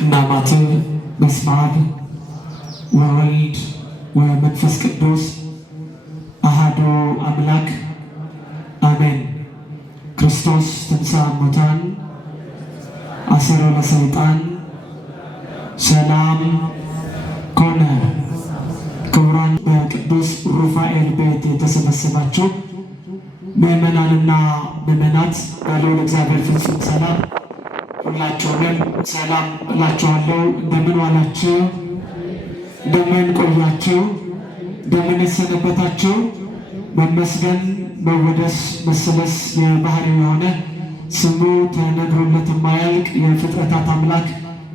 እናማትብ በስመ አብ ወወልድ ወመንፈስ ቅዱስ አሐዱ አምላክ አሜን። ክርስቶስ ተንሥአ እሙታን አሰሮ ለሰይጣን ሰላም ኮነ። ክቡራን በቅዱስ ሩፋኤል ቤት የተሰበሰባችሁ ምእመናንና ምእመናት በልዑል እግዚአብሔር ፍጹም ሰላም ሁላችሁንም ሰላም እላችኋለሁ። እንደምን ዋላችሁ? እንደምን ቆያችሁ? እንደምን ሰነበታችሁ? መመስገን መወደስ መሰለስ የባህሪው የሆነ ስሙ ተነግሮለት የማያልቅ የፍጥረታት አምላክ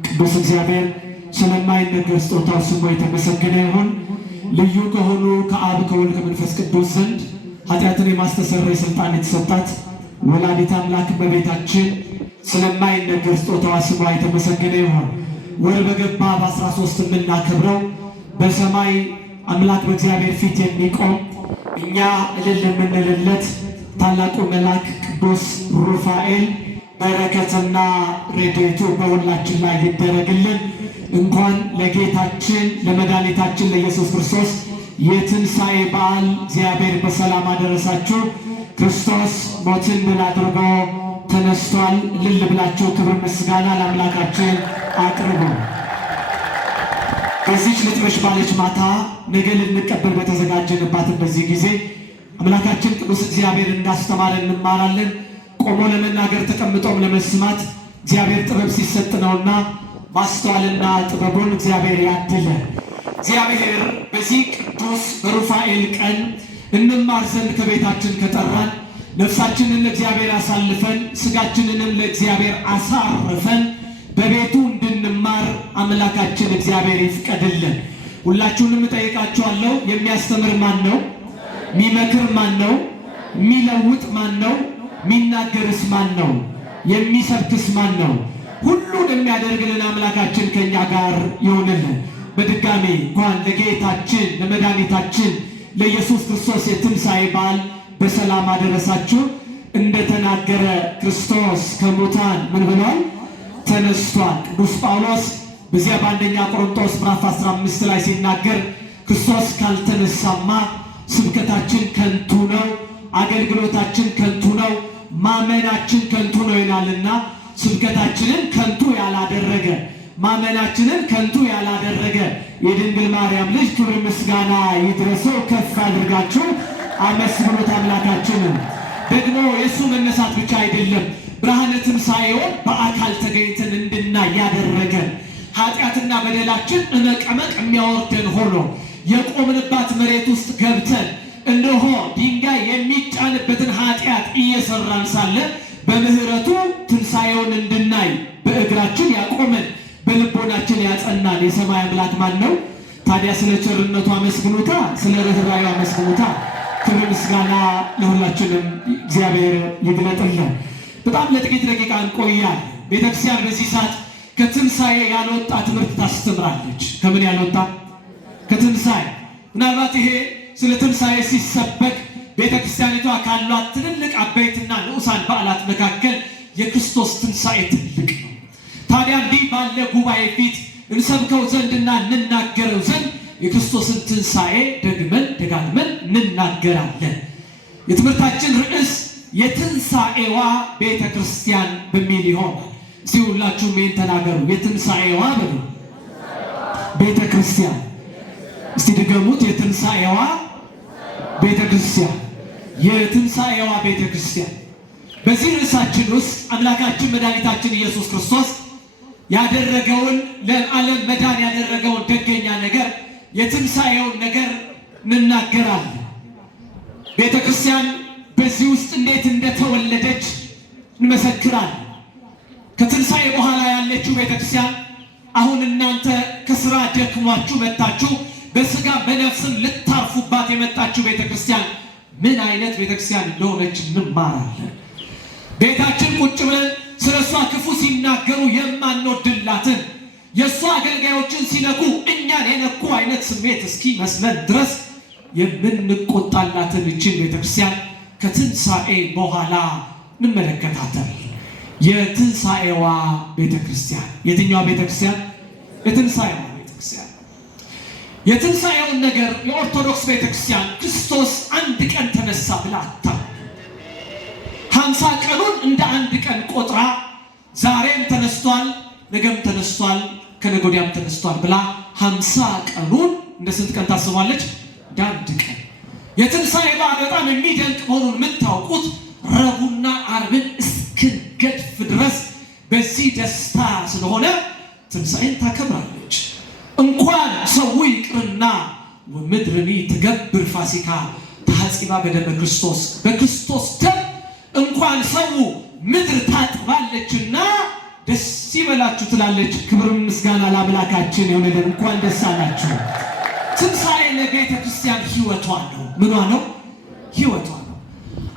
ቅዱስ እግዚአብሔር ስለማይነገር ስጦታው ስሙ የተመሰገነ ይሁን። ልዩ ከሆኑ ከአብ ከወልድ ከመንፈስ ቅዱስ ዘንድ ኃጢአትን የማስተሰረይ ስልጣን የተሰጣት ወላዲተ አምላክ በቤታችን ስለማይነገር ስጦታዋ ስሟ የተመሰገነ ይሁን። ወር በገባ በ13 የምናከብረው በሰማይ አምላክ በእግዚአብሔር ፊት የሚቆም እኛ እልል የምንልለት ታላቁ መልአክ ቅዱስ ሩፋኤል በረከትና ረድኤቱ በሁላችን ላይ ይደረግልን። እንኳን ለጌታችን ለመድኃኒታችን ለኢየሱስ ክርስቶስ የትንሣኤ በዓል እግዚአብሔር በሰላም አደረሳችሁ። ክርስቶስ ሞትን ድል አድርጎ ተነስቷል። እልል ብላችሁ ክብር ምስጋና ለአምላካችን አቅርቡ። በዚች ልትመሽ ባለች ማታ ነገ ልንቀበል በተዘጋጀንባት በዚህ ጊዜ አምላካችን ቅዱስ እግዚአብሔር እንዳስተማረን እንማራለን። ቆሞ ለመናገር ተቀምጦም ለመስማት እግዚአብሔር ጥበብ ሲሰጥ ነውና ማስተዋልና ጥበቡን እግዚአብሔር ያድለን። እግዚአብሔር በዚህ ቅዱስ በሩፋኤል ቀን እንማር ዘንድ ከቤታችን ከጠራን ነፍሳችንን ለእግዚአብሔር አሳልፈን ስጋችንንም ለእግዚአብሔር አሳርፈን በቤቱ እንድንማር አምላካችን እግዚአብሔር ይፍቀድልን። ሁላችሁንም እጠይቃችኋለሁ፣ የሚያስተምር ማን ነው? የሚመክር ማን ነው? የሚለውጥ ማን ነው? የሚናገርስ ማን ነው? የሚሰብክስ ማን ነው? ሁሉን የሚያደርግልን አምላካችን ከኛ ጋር ይሆንልን። በድጋሜ እንኳን ለጌታችን ለመድኃኒታችን ለኢየሱስ ክርስቶስ የትንሣኤ በዓል በሰላም አደረሳችሁ። እንደተናገረ ክርስቶስ ከሙታን ምን ብሏል? ተነስቷል። ቅዱስ ጳውሎስ በዚያ በአንደኛ ቆሮንቶስ ምዕራፍ 15 ላይ ሲናገር ክርስቶስ ካልተነሳማ ስብከታችን ከንቱ ነው፣ አገልግሎታችን ከንቱ ነው፣ ማመናችን ከንቱ ነው ይላልና ስብከታችንን ከንቱ ያላደረገ ማመናችንን ከንቱ ያላደረገ የድንግል ማርያም ልጅ ክብር ምስጋና ይድረሰው። ከፍ አድርጋችሁ አመስግኑት አምላካችንን። ደግሞ የእሱ መነሳት ብቻ አይደለም፣ ብርሃነ ትንሣኤውን በአካል ተገኝተን እንድናይ ያደረገን ኃጢአትና በደላችን እመቀመቅ የሚያወርደን ሆኖ የቆምንባት መሬት ውስጥ ገብተን እነሆ ድንጋይ የሚጫንበትን ኃጢአት እየሰራን ሳለ በምህረቱ ትንሣኤውን እንድናይ በእግራችን ያቆመን በልቦናችን ያጸናን የሰማይ አምላክ ማን ነው? ታዲያ ስለ ቸርነቱ አመስግኑታ፣ ስለ ርኅራኄው አመስግኑታ። ክብር ምስጋና ለሁላችንም እግዚአብሔር ይግለጥልን። በጣም ለጥቂት ደቂቃ እንቆያለን። ቤተክርስቲያን በዚህ ሰዓት ከትንሣኤ ያልወጣ ትምህርት ታስተምራለች። ከምን ያልወጣ? ከትንሣኤ። ምናልባት ይሄ ስለ ትንሣኤ ሲሰበክ ቤተክርስቲያኒቷ ካሏት ትልልቅ አበይትና ንዑሳን በዓላት መካከል የክርስቶስ ትንሣኤ ትልቅ ነው። ታዲያ እንዲህ ባለ ጉባኤ ፊት እንሰብከው ዘንድና እንናገረው ዘንድ የክርስቶስን ትንሣኤ ደግመን ደጋግመን እንናገራለን። የትምህርታችን ርዕስ የትንሣኤዋ ቤተ ክርስቲያን በሚል ይሆናል። እስቲ ሁላችሁም ይህን ተናገሩ። የትንሣኤዋ በሉ ቤተ ክርስቲያን። እስቲ ድገሙት። የትንሣኤዋ ቤተ ክርስቲያን፣ የትንሣኤዋ ቤተ ክርስቲያን። በዚህ ርዕሳችን ውስጥ አምላካችን መድኃኒታችን ኢየሱስ ክርስቶስ ያደረገውን ለዓለም መዳን ያደረገውን ደገኛ ነገር የትንሣኤውን ነገር እንናገራለን። ቤተ ክርስቲያን በዚህ ውስጥ እንዴት እንደተወለደች እንመሰክራለን። ከትንሣኤ በኋላ ያለችው ቤተ ክርስቲያን አሁን እናንተ ከስራ ደክሟችሁ መጣችሁ በስጋ በነፍስም ልታርፉባት የመጣችሁ ቤተ ክርስቲያን ምን አይነት ቤተ ክርስቲያን እንደሆነች እንማራለን። ቤታችን ቁጭ ብለን ስለ እሷ ክፉ ሲናገሩ የማንወድላትን የእሷ አገልጋዮችን ሲነኩ እኛን የነኩ አይነት ስሜት እስኪ መስለን ድረስ የምንቆጣላትን እችን ቤተክርስቲያን ከትንሣኤ በኋላ እንመለከታለን። የትንሣኤዋ ቤተክርስቲያን። የትኛዋ ቤተክርስቲያን? የትንሣኤዋ ቤተክርስቲያን። የትንሣኤውን ነገር የኦርቶዶክስ ቤተክርስቲያን ክርስቶስ አንድ ቀን ተነሳ ብላ አታምንም። 50 ቀኑን እንደ አንድ ቀን ቆጥራ ዛሬም ተነስቷል፣ ነገም ተነስቷል፣ ከነገ ወዲያም ተነስቷል ብላ 50 ቀኑን እንደ ስንት ቀን ታስባለች? እንደ አንድ ቀን። የትንሣኤ በዓል በጣም የሚደንቅ መሆኑን የምታውቁት ረቡዕና ዓርብን እስክንገድፍ ድረስ በዚህ ደስታ ስለሆነ ትንሣኤን ታከብራለች። እንኳን ሰው ይቅርና ወምድርኒ ትገብር ፋሲካ ተሐጺባ በደመ ክርስቶስ፣ በክርስቶስ ደም እንኳን ሰው ምድር ታጥባለችና ደስ ይበላችሁ ትላለች። ክብር ምስጋና ለአምላካችን ይሁንልን። እንኳን ደስ አላችሁ። ትንሣኤ ለቤተ ክርስቲያን ሕይወቷ ነው። ምኗ ነው? ሕይወቷ ነው።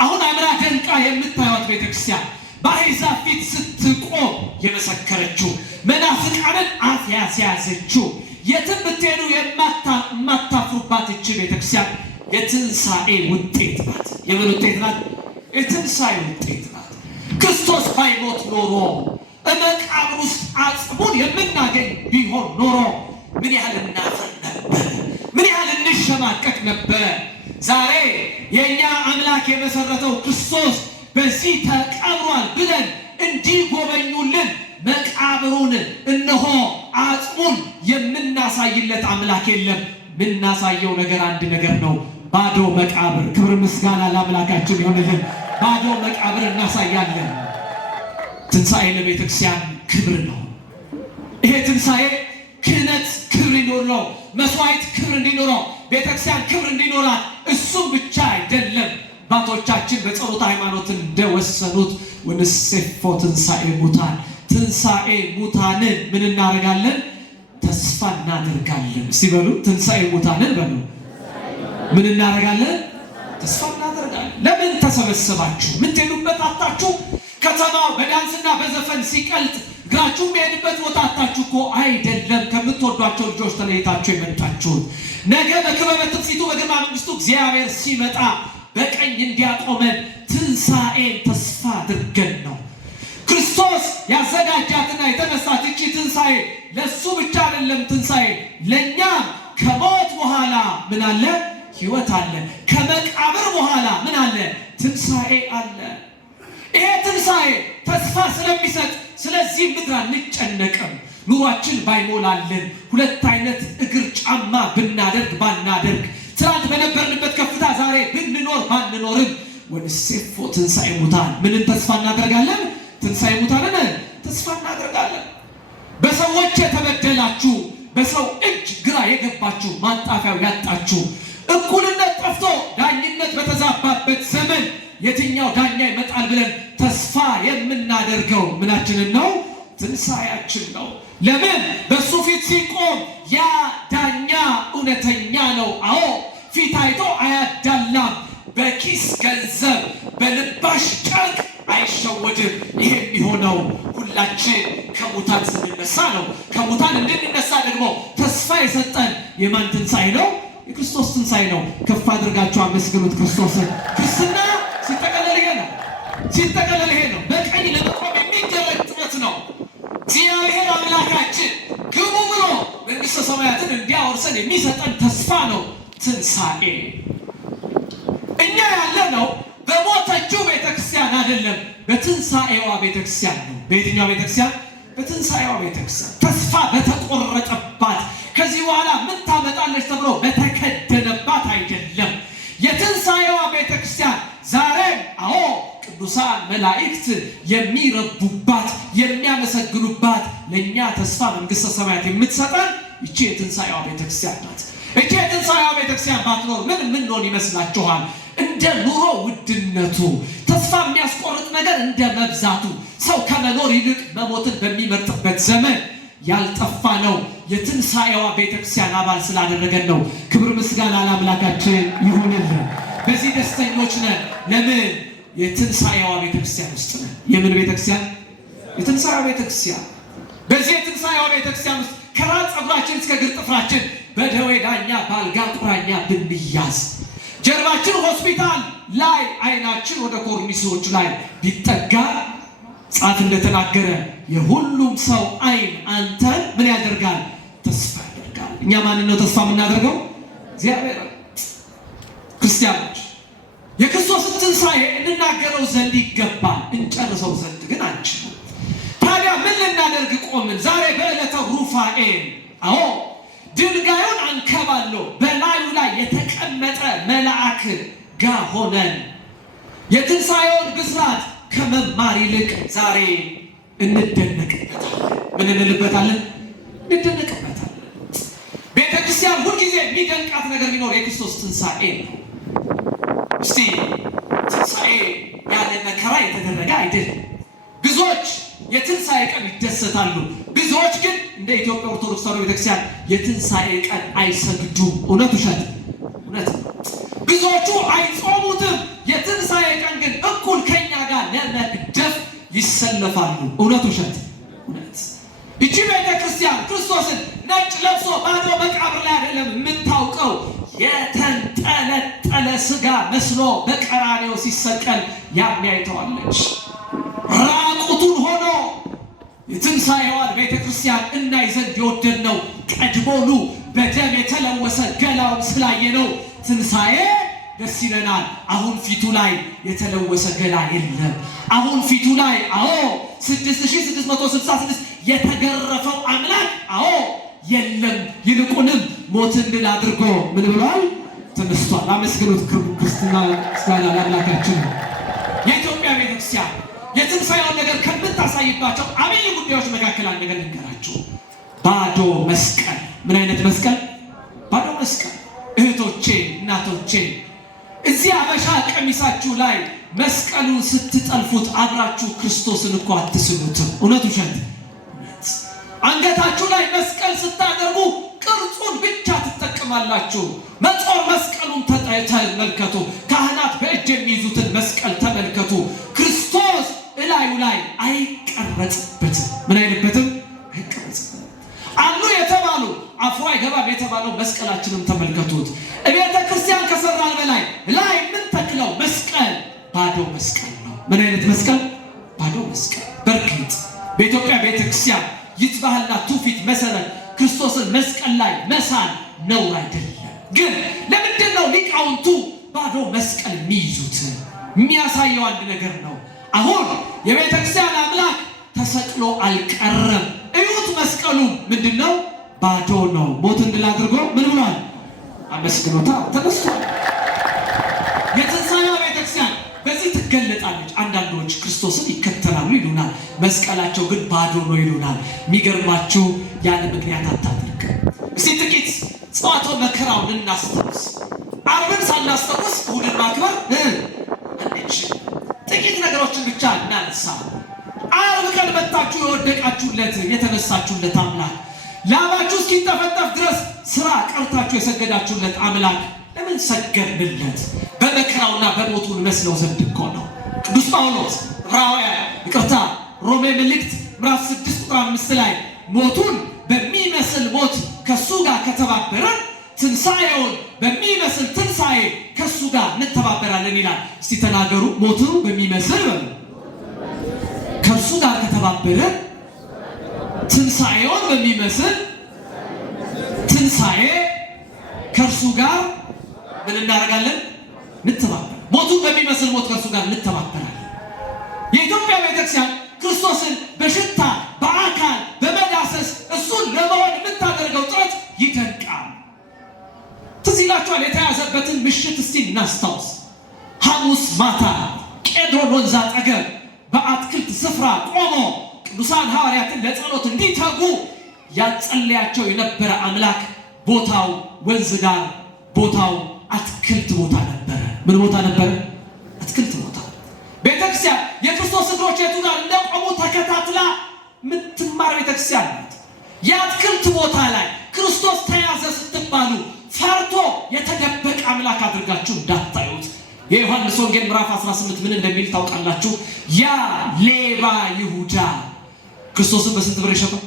አሁን አምራ ደንቃ የምታዩት ቤተ ክርስቲያን በአሕዛብ ፊት ስትቆም የመሰከረችው፣ መናፍቃንን አፍ ያስያዘችው፣ የትም ብትሄዱ የማታፍሩባት እቺ ቤተ ክርስቲያን የትንሣኤ ውጤት ናት። የምን ውጤት ናት? የትንሣኤ ውጤት ናት። ክርስቶስ ባይሞት ኖሮ መቃብር ውስጥ አጽሙን የምናገኝ ቢሆን ኖሮ ምን ያህል እናፍር ነበረ፣ ምን ያህል እንሸማቀቅ ነበረ። ዛሬ የእኛ አምላክ የመሰረተው ክርስቶስ በዚህ ተቀብሯል ብለን እንዲጎበኙልን መቃብሩን እነሆ አጽሙን የምናሳይለት አምላክ የለም። የምናሳየው ነገር አንድ ነገር ነው፣ ባዶ መቃብር። ክብር ምስጋና ለአምላካችን ይሁንልን። ባዶ መቃብር እናሳያለን። ትንሣኤ ለቤተ ክርስቲያን ክብር ነው። ይሄ ትንሣኤ ክህነት ክብር እንዲኖረው፣ መስዋዕት ክብር እንዲኖረው፣ ቤተ ክርስቲያን ክብር እንዲኖራት እሱም ብቻ አይደለም። አባቶቻችን በጸሎት ሃይማኖት እንደወሰኑት ወንሴፎ ትንሣኤ ሙታን፣ ትንሣኤ ሙታንን ምን እናደርጋለን? ተስፋ እናደርጋለን። እስቲ በሉ ትንሣኤ ሙታንን በሉ። ምን እናደርጋለን? ተስፋ እናደርጋለን። ለምን ተሰበሰባችሁ? ምን ትሄዱበት አጣችሁ? ከተማው በዳንስና በዘፈን ሲቀልጥ እግራችሁ የሚሄድበት ቦታ አጣችሁ እኮ አይደለም። ከምትወዷቸው ልጆች ተለይታችሁ የመጣችሁት ነገ በክበበ ትንሣኤቱ በግርማ መንግስቱ እግዚአብሔር ሲመጣ በቀኝ እንዲያቆመን ትንሣኤን ተስፋ አድርገን ነው። ክርስቶስ ያዘጋጃትና የተነሳት እቺ ትንሣኤ ለሱ ብቻ አይደለም። ትንሣኤ ለእኛም ከሞት በኋላ ምን አለ? ሕይወት አለ። ከመቃብር በኋላ ምን አለ? ትንሣኤ አለ። ይሄ ትንሣኤ ተስፋ ስለሚሰጥ ስለዚህ ምድር አንጨነቅም። ኑሯችን ባይሞላልን፣ ሁለት አይነት እግር ጫማ ብናደርግ ባናደርግ፣ ትናንት በነበርንበት ከፍታ ዛሬ ብንኖር ባንኖርም ወንሴፎ ትንሣኤ ሙታን ምንን ተስፋ እናደርጋለን? ትንሣኤ ሙታንን ተስፋ እናደርጋለን። በሰዎች የተበደላችሁ፣ በሰው እጅ ግራ የገባችሁ፣ ማጣፊያው ያጣችሁ፣ እኩልነት ጠፍቶ ዳኝነት በተዛባበት ዘመን የትኛው ዳኛ ይመጣል ብለን ተስፋ የምናደርገው ምናችንን ነው? ትንሣኤያችን ነው። ለምን? በሱ ፊት ሲቆም ያ ዳኛ እውነተኛ ነው። አዎ ፊት አይቶ አያዳላም። በኪስ ገንዘብ በልባሽ ጨርቅ አይሸወድም። ይሄ የሚሆነው ሁላችን ከሙታን ስንነሳ ነው። ከሙታን እንድንነሳ ደግሞ ተስፋ የሰጠን የማን ትንሣኤ ነው? የክርስቶስ ትንሣኤ ነው። ከፍ አድርጋችሁ አመስግኑት ክርስቶስን። ክርስትና ሲጠቀለል ይሄ ነው። ሲጠቀለል ይሄ ነው። በቀኝ ለመቆም የሚደረግ ጥረት ነው። እግዚአብሔር አምላካችን ግቡ ብሎ መንግሥተ ሰማያትን እንዲያወርሰን የሚሰጠን ተስፋ ነው ትንሣኤ። እኛ ያለነው በሞተችው ቤተክርስቲያን አይደለም፣ በትንሣኤዋ ቤተክርስቲያን ነው። በየትኛው ቤተክርስቲያን? በትንሣኤዋ ቤተክርስቲያን። ተስፋ በተቆረጠባት ከዚህ በኋላ ምን ታመጣለች ተብሎ በተከደነባት አይደለም። የትንሣኤዋ ቤተክርስቲያን ዛሬም አዎ ቅዱሳን መላእክት የሚረቡባት የሚያመሰግኑባት ለእኛ ተስፋ መንግሥተ ሰማያት የምትሰጠን ይቺ የትንሣኤዋ ቤተክርስቲያን ናት። ይቺ የትንሣኤዋ ቤተክርስቲያን ባትኖር ምን ምንሆን ይመስላችኋል? እንደ ኑሮ ውድነቱ ተስፋ የሚያስቆርጥ ነገር እንደ መብዛቱ ሰው ከመኖር ይልቅ መሞትን በሚመርጥበት ዘመን ያልጠፋ ነው። የትንሣኤዋ ቤተክርስቲያን አባል ስላደረገን ነው። ክብር ምስጋና ለአምላካችን ይሁንልን። በዚህ ደስተኞች ነን። ለምን? የትንሣኤዋ ቤተክርስቲያን ውስጥ ነን። የምን ቤተክርስቲያን? የትንሣኤዋ ቤተክርስቲያን። በዚህ የትንሣኤዋ ቤተክርስቲያን ውስጥ ከራስ ፀጉራችን እስከ እግር ጥፍራችን በደዌ ዳኛ በአልጋ ቁራኛ ብንያዝ፣ ጀርባችን ሆስፒታል ላይ፣ አይናችን ወደ ኮርኒሶች ላይ ቢጠጋ ጻፍ እንደተናገረ የሁሉም ሰው አይን አንተን ምን ያደርጋል? ተስፋ ያደርጋል። እኛ ማንን ነው ተስፋ የምናደርገው? እግዚአብሔር። ክርስቲያኖች የክርስቶስን ትንሣኤ እንናገረው ዘንድ ይገባል፣ እንጨርሰው ዘንድ ግን አንችልም። ታዲያ ምን ልናደርግ ቆምን? ዛሬ በዕለተ ሩፋኤል አዎ ድንጋዩን አንከባሎ በላዩ ላይ የተቀመጠ መልአክ ጋር ሆነን የትንሣኤውን ብስራት ከመማር ይልቅ ዛሬ እንደነቅበታለን። ምን እንልበታለን? እንደነቅበታለን። ቤተ ክርስቲያን ሁልጊዜ የሚደንቃት ነገር ቢኖር የክርስቶስ ትንሣኤ ነው። እስቲ ትንሣኤ ያለ መከራ የተደረገ አይደለም። ብዙዎች የትንሣኤ ቀን ይደሰታሉ። ብዙዎች ግን እንደ ኢትዮጵያ ኦርቶዶክስ ተዋሕዶ ቤተክርስቲያን የትንሣኤ ቀን አይሰግዱም። እውነት ውሸት? እውነት። ብዙዎቹ አይጾሙትም። የትንሣኤ ቀን ግን እኩል ከኛ ጋር ለመግደፍ ይሰለፋሉ። እውነት ውሸት? እውነት። ይቺ ቤተክርስቲያን ክርስቶስን ነጭ ለብሶ ባዶ መቃብር ላይ አይደለም የምታውቀው። የተንጠለጠለ ስጋ መስሎ በቀራንዮ ሲሰቀል ያኔ አይተዋለች። ራቁቱን ሆኖ የትንሣኤዋን ቤተክርስቲያን እናይ ዘንድ የወደድነው ቀድሞውኑ በደም የተለወሰ ገላውን ስላየነው ትንሣኤ ደስ ይለናል። አሁን ፊቱ ላይ የተለወሰ ገላ የለም። አሁን ፊቱ ላይ 6666 የተገረፈው አምላክ የለም። ይልቁንም ሞትን ድል አድርጎ ምን ብሏል? ተነስቷል። አመስግኑት። ክርስትና ምስጋና ለአምላካችን። የኢትዮጵያ ቤተክርስቲያን የትንሣኤውን ነገር ከምታሳይባቸው አብይ ጉዳዮች መካከል አንድ ነገር ልንገራችሁ። ባዶ መስቀል። ምን አይነት መስቀል? ባዶ መስቀል። እህቶቼ፣ እናቶቼ እዚህ አበሻ ቀሚሳችሁ ላይ መስቀሉን ስትጠልፉት አብራችሁ ክርስቶስን እኮ አትስሉትም። እውነት ውሸት? አንገታችሁ ላይ መስቀል ስታደርጉ ቅርጹን ብቻ ትጠቀማላችሁ። መጾር መስቀሉን ተመልከቱ። ካህናት በእጅ የሚይዙትን መስቀል ተመልከቱ። ክርስቶስ እላዩ ላይ አይቀረጽበትም። ምን አይልበትም? አይቀረጽበትም። አሉ የተባሉ አፍሮ አይገባም የተባለው መስቀላችንም ተመልከቱት። ቤተ ክርስቲያን ከሰራን በላይ ላይ ምን ተክለው መስቀል ባዶ መስቀል ነው። ምን አይነት መስቀል? ባዶ መስቀል። በርግጥ በኢትዮጵያ ቤተ ክርስቲያን ይትባህልና ትውፊት መሰረት ክርስቶስን መስቀል ላይ መሳል ነውር አይደለም። ግን ለምንድን ነው ሊቃውንቱ ባዶ መስቀል የሚይዙት? የሚያሳየው አንድ ነገር ነው። አሁን የቤተ ክርስቲያን አምላክ ተሰቅሎ አልቀረም። እዩት፣ መስቀሉ ምንድነው? ባዶ ነው። ሞትን ድል አድርጎ ምን ብሏል? አመስግኖታ ተነስቷል። የትንሣኤዋ ቤተ ክርስቲያን በዚህ ትገለጣለች። አንዳንዶች ክርስቶስን ይከተላሉ ይሉናል፣ መስቀላቸው ግን ባዶ ነው ይሉናል። የሚገርማችሁ ያለ ምክንያት አታድርግ። እስቲ ጥቂት ጽዋቶ መከራውን እናስታውስ። ዓርብን ሳናስታውስ እሑድን ማክበር አንችልም። ጥቂት ነገሮችን ብቻ እናነሳ። ዓርብ ቀን መጣችሁ የወደቃችሁለት የተነሳችሁለት አምላክ፣ ላባችሁ እስኪጠፈጠፍ ድረስ ስራ ቀርታችሁ የሰገዳችሁለት አምላክ ለምን ሰገድንለት? በመከራውና በሞቱ እንመስለው ዘንድ እኮ ነው። ቅዱስ ጳውሎስ ሮሜ መልእክት ምዕራፍ 6 ቁጥር 5 ላይ ሞቱን በሚመስል ሞት ከሱ ጋር ከተባበረን ትንሣኤውን በሚመስል ትንሣኤ ከሱ ጋር እንተባበራለን ይላል። እስቲ ተናገሩ። ሞቱን በሚመስል ከሱ ጋር ከተባበረን ትንሣኤውን በሚመስል ትንሣኤ ከእርሱ ጋር ምን እናደርጋለን? እንተባበራለን። ሞቱን በሚመስል ሞት ከእርሱ ጋር እንተባበራለን። የኢትዮጵያ ቤተክርስቲያን ክርስቶስን በሽታ በአካል በመዳሰስ እሱን ለመሆን የምታደርገው ጥረት ይደንቃል። ትዝ ይላችኋል። የተያዘበትን ምሽት እስቲ እናስታውስ። ሐሙስ ማታ ቄድሮን ወንዝ አጠገብ በአትክልት ስፍራ ቆሞ ቅዱሳን ሐዋርያትን ለጸሎት እንዲተጉ ያጸለያቸው የነበረ አምላክ ቦታው ወንዝ ዳር፣ ቦታው አትክልት ቦታ ነበረ። ምን ቦታ ነበረ? አትክልት ቦታ። ቤተክርስቲያን የክርስቶስ እግሮች የቱ ጋር እንደቆሙ ተከታትላ የምትማር ቤተክርስቲያን ናት። የአትክልት ቦታ ላይ ክርስቶስ ተያዘ ስትባሉ ፈርቶ የተደበቀ አምላክ አድርጋችሁ እንዳታዩት። የዮሐንስ ወንጌል ምዕራፍ 18 ምን እንደሚል ታውቃላችሁ? ያ ሌባ ይሁዳ ክርስቶስን በስንት ብር የሸጠው?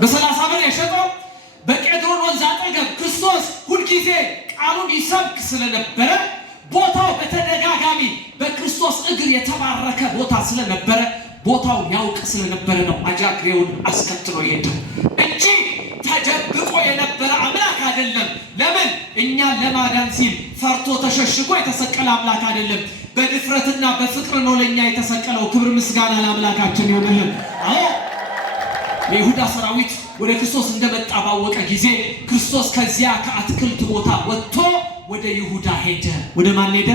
በ30 ብር የሸጠው። በቄድሮን ወንዝ አጠገብ ክርስቶስ ሁልጊዜ ቃሉን ይሰብክ ስለነበረ ቦታው በተደጋጋሚ በክርስቶስ እግር የተባረከ ቦታ ስለነበረ ቦታው ያውቅ ስለነበረ ነው አጃግሬውን አስከትሎ ሄደው እንጂ ተደብቆ የነበረ አምላክ አይደለም። ለምን? እኛን ለማዳን ሲል ፈርቶ ተሸሽጎ የተሰቀለ አምላክ አይደለም። በድፍረትና በፍቅር ነው ለኛ የተሰቀለው። ክብር ምስጋና ለአምላካችን ይሁንልን። አዎ የይሁዳ ሰራዊት ወደ ክርስቶስ እንደመጣ ባወቀ ጊዜ ክርስቶስ ከዚያ ከአትክልት ቦታ ወጥቶ ወደ ይሁዳ ሄደ። ወደ ማን ሄደ?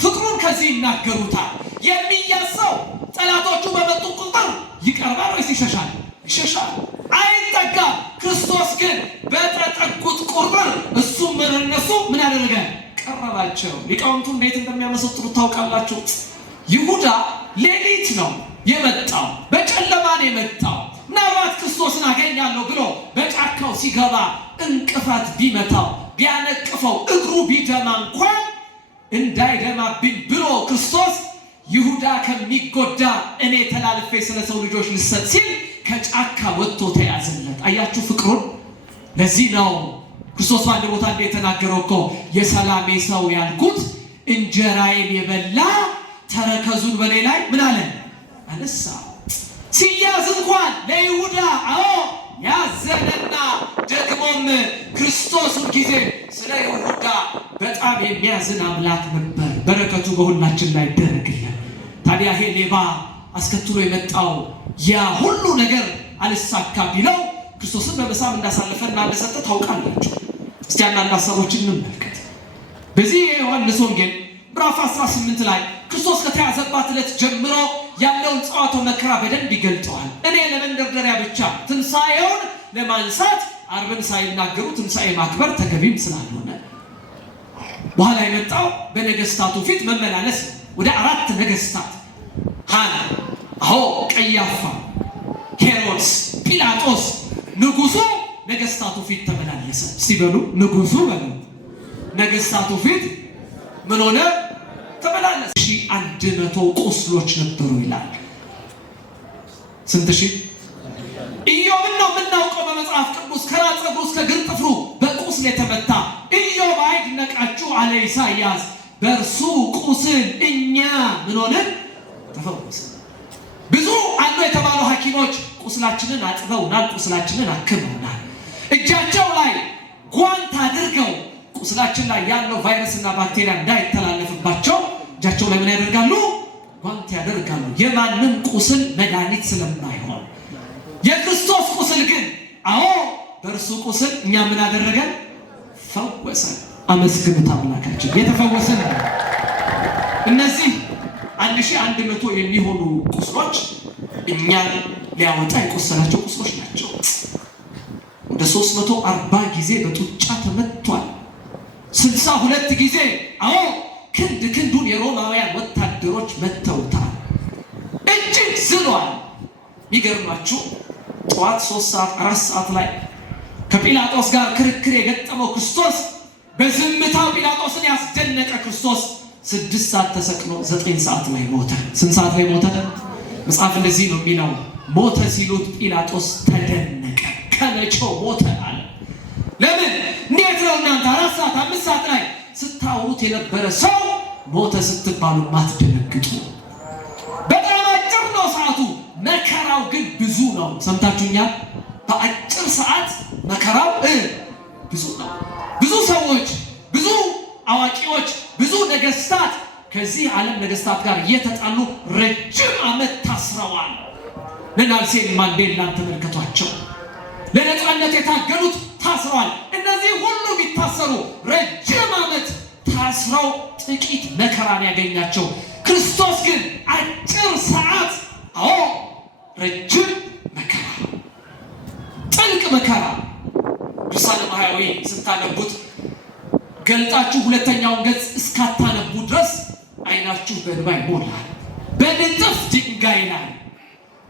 ፍቅሩን ከዚህ ይናገሩታል። የሚያሰው ጠላቶቹ በመጡ ቁጥር ይቀርባል ወይስ ይሸሻል? ይሸሻል፣ አይጠጋም። ክርስቶስ ግን በተጠጉት ቁጥር እሱም እነሱ ምን አደረገ? ቀረባቸው። ሊቃውንቱ እንዴት እንደሚያመሰጥሩት ታውቃላችሁ? ይሁዳ ሌሊት ነው የመጣው፣ በጨለማ ነው የመጣው። ምናልባት ክርስቶስን አገኛለሁ ብሎ በጫካው ሲገባ እንቅፋት ቢመታው ቢያነቅፈው እግሩ ቢደማ እንኳን እንዳይደማብኝ ብሎ ክርስቶስ ይሁዳ ከሚጎዳ እኔ ተላልፌ ስለ ሰው ልጆች ልሰጥ ሲል ከጫካ ወጥቶ ተያዘለት። አያችሁ ፍቅሩን። ለዚህ ነው ክርስቶስ በአንድ ቦታ እንደተናገረው እኮ የሰላሜ ሰው ያልኩት እንጀራዬን የበላ ተረከዙን በኔ ላይ ምን አለ? አነሳ። ሲያዝ እንኳን ለይሁዳ ያዘነና ደግሞም ክርስቶስ ሁልጊዜ ስለ ይሁዳ በጣም የሚያዝን አምላክ ነበር። በረከቱ በሁላችን ላይ ይደረግልን። ታዲያ ይሄ ሌባ አስከትሎ የመጣው ያ ሁሉ ነገር አልሳካ ቢለው ክርስቶስን በመሳም እንዳሳለፈና እንደሰጠ ታውቃላችሁ። እስቲ አንዳንድ ሀሳቦችን እንመልከት። በዚህ የዮሐንስ ወንጌል ምዕራፍ 18 ላይ ክርስቶስ ከተያዘባት ዕለት ጀምሮ ያለውን ጸዋቶ መከራ በደንብ ይገልጠዋል። እኔ ለመንደርደሪያ ብቻ ትንሣኤውን ለማንሳት ዓርብን ሳይናገሩ ትንሣኤ ማክበር ተገቢም ስላልሆነ በኋላ የመጣው በነገስታቱ ፊት መመላለስ ወደ 4 ነገስታት ሃና፣ ቀያፋ፣ ሄሮድስ፣ ጲላጦስ ንጉሱ ነገስታቱ ፊት ተመላለሰ። ሲበሉ ንጉሱ በሉ ነገስታቱ ፊት ምን ሆነ? ተመላለሰ። 100 ቁስሎች ነበሩ ይላል። ስንት ሺህ? ኢዮብን ነው የምናውቀው በመጽሐፍ ቅዱስ ከራስ ፀጉሩ እስከ እግር ጥፍሩ በቁስል የተመታ። ኢዮብ አይድነቃችሁ አለ ኢሳይያስ፣ በእርሱ ቁስል እኛ ምን ሆነን? ተፈወስን። ብዙ አሉ የተባሉ ሐኪሞች ቁስላችንን አጥበውናል፣ ቁስላችንን አክመውናል። እጃቸው ላይ ጓንት አድርገው ቁስላችን ላይ ያለው ቫይረስና ባክቴሪያ እንዳይተላለፍባቸው እጃቸው ላይ ምን ያደርጋሉ? ጓንት ያደርጋሉ። የማንም ቁስል መድኃኒት ስለማይሆን የክርስቶስ ቁስል ግን በእርሱ ቁስል እኛ ምን አደረገን? ፈወሰን። አመስግኑት አምላካችን። የተፈወሰን እነዚህ 1100 የሚሆኑ ቁስሎች እኛን ሊያወጣ የቆሰላቸው ቁስሎች ናቸው። ወደ 340 ጊዜ በጡጫ ተመቷል። 62 ጊዜ ክንዱን የሮማውያን ወታደሮች መተውታል። እጅግ ዝሏል። ይገርማችሁ ጠዋት 3 ሰዓት 4 ሰዓት ላይ ከጲላጦስ ጋር ክርክር የገጠመው ክርስቶስ በዝምታው ጲላጦስን ያስደነቀ ክርስቶስ 6 ሰዓት ተሰቅሎ 9 ሰዓት ላይ ሞተ። ስንት ሰዓት ላይ ሞተ? መጽሐፍ እንደዚህ ነው የሚለው፣ ሞተ ሲሉት ጲላጦስ ተደነቀ። ከመቼው ሞተ አለ። ለምን? እንዴት ነው እናንተ 4 ሰዓት 5 ሰዓት ላይ ስታወሩት የነበረ ሰው ሞተ ስትባሉ ማትደነግጡ? በጣም አጭር ነው ሰዓቱ፣ መከራው ግን ብዙ ነው። ሰምታችሁኛል? በአጭር ሰዓት መከራው ብዙ ነው። ብዙ ሰዎች፣ ብዙ አዋቂዎች፣ ብዙ ነገስታት ከዚህ ዓለም ነገስታት ጋር እየተጣሉ ረጅም ዓመት ታስረዋል። ኔልሰን ማንዴላን ተመልከቷቸው። ለነፃነት የታገሉት ታስረዋል። እነዚህ ሁሉ ቢታሰሩ ረጅም ዓመት ታስረው ጥቂት መከራን ያገኛቸው። ክርስቶስ ግን አጭር ሰዓት፣ ረጅም መከራ፣ ጥልቅ መከራ። ድርሳነ ማህያዊ ስታነቡት ገልጣችሁ ሁለተኛውን ገጽ እስካታነቡ ድረስ አይናችሁ በእንባ ይሞላል። በንጥፍ ድንጋይ ላይ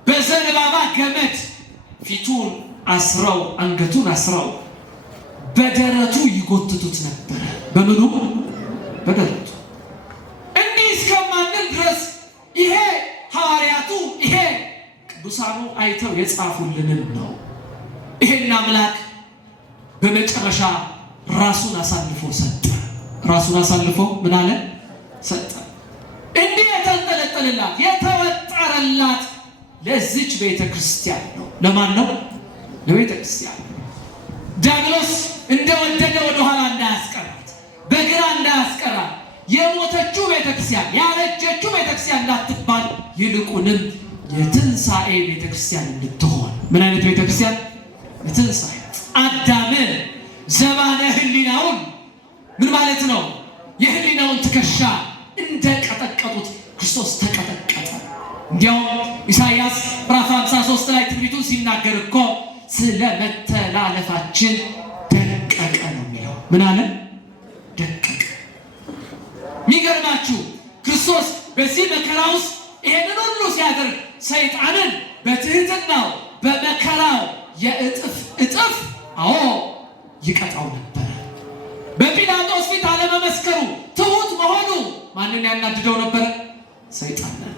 በዘንባባ ገመድ ፊቱን አስረው አንገቱን አስረው በደረቱ ይጎትቱት ነበረ። በምኑ? በደረቱ። እንዲህ እስከማንል ድረስ ይሄ ሐዋርያቱ ይሄ ቅዱሳኑ አይተው የጻፉልንን ነው። ይሄን አምላክ በመጨረሻ ራሱን አሳልፎ ሰጠ። ራሱን አሳልፎ ምን አለ? ሰጠ። እንዲህ የተንጠለጠለላት የተወጠረ የተፈጠረላት ለዚች ቤተክርስቲያን ነው። ለማን ነው? ለቤተክርስቲያን። ዲያብሎስ እንደወደደ ወደ ኋላ እንዳያስቀራት፣ በግራ እንዳያስቀራት፣ የሞተችው ቤተክርስቲያን ያረጀችው ቤተክርስቲያን እንዳትባል ይልቁንም የትንሣኤ ቤተክርስቲያን እንድትሆን። ምን አይነት ቤተክርስቲያን? የትንሣኤ። አዳምን ዘባነ ህሊናውን ምን ማለት ነው? የህሊናውን ትከሻ እንደቀጠቀጡት ክርስቶስ ተቀጠቀጠ። እንዲያውም ኢሳይያስ ምዕራፍ 53 ላይ ትንቢቱን ሲናገር እኮ ስለ መተላለፋችን ደቀቀ ነው የሚለው። ምን አለ? ደቀቀ። የሚገርማችሁ ክርስቶስ በዚህ መከራ ውስጥ ይሄንን ሁሉ ሲያደርግ ሰይጣንን በትህትናው በመከራው የእጥፍ እጥፍ ይቀጣው ነበር። በጲላጦስ ፊት አለመመስከሩ፣ ትሁት መሆኑ ማንን ያናድደው ነበር? ሰይጣንን።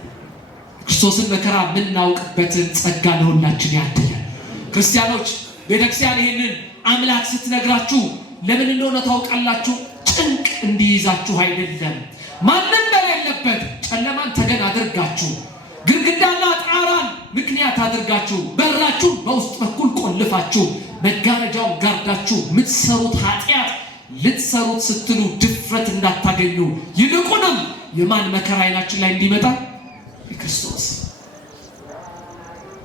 ክርስቶስን መከራ የምናውቅበትን ጸጋ ለሁላችን ያድለን። ክርስቲያኖች፣ ቤተክርስቲያን ይህንን አምላክ ስትነግራችሁ ለምን እንደሆነ ታውቃላችሁ? ጭንቅ እንዲይዛችሁ አይደለም። ማንም በሌለበት ጨለማን ተገን አድርጋችሁ ግድግዳና ጣራን ምክንያት አድርጋችሁ በራችሁን በውስጥ በኩል ቆልፋችሁ መጋረጃውን ጋርዳችሁ የምትሰሩት ኃጢአት ልትሰሩት ስትሉ ድፍረት እንዳታገኙ፣ ይልቁንም የማን መከራ አይናችን ላይ እንዲመጣ? የክርስቶስ።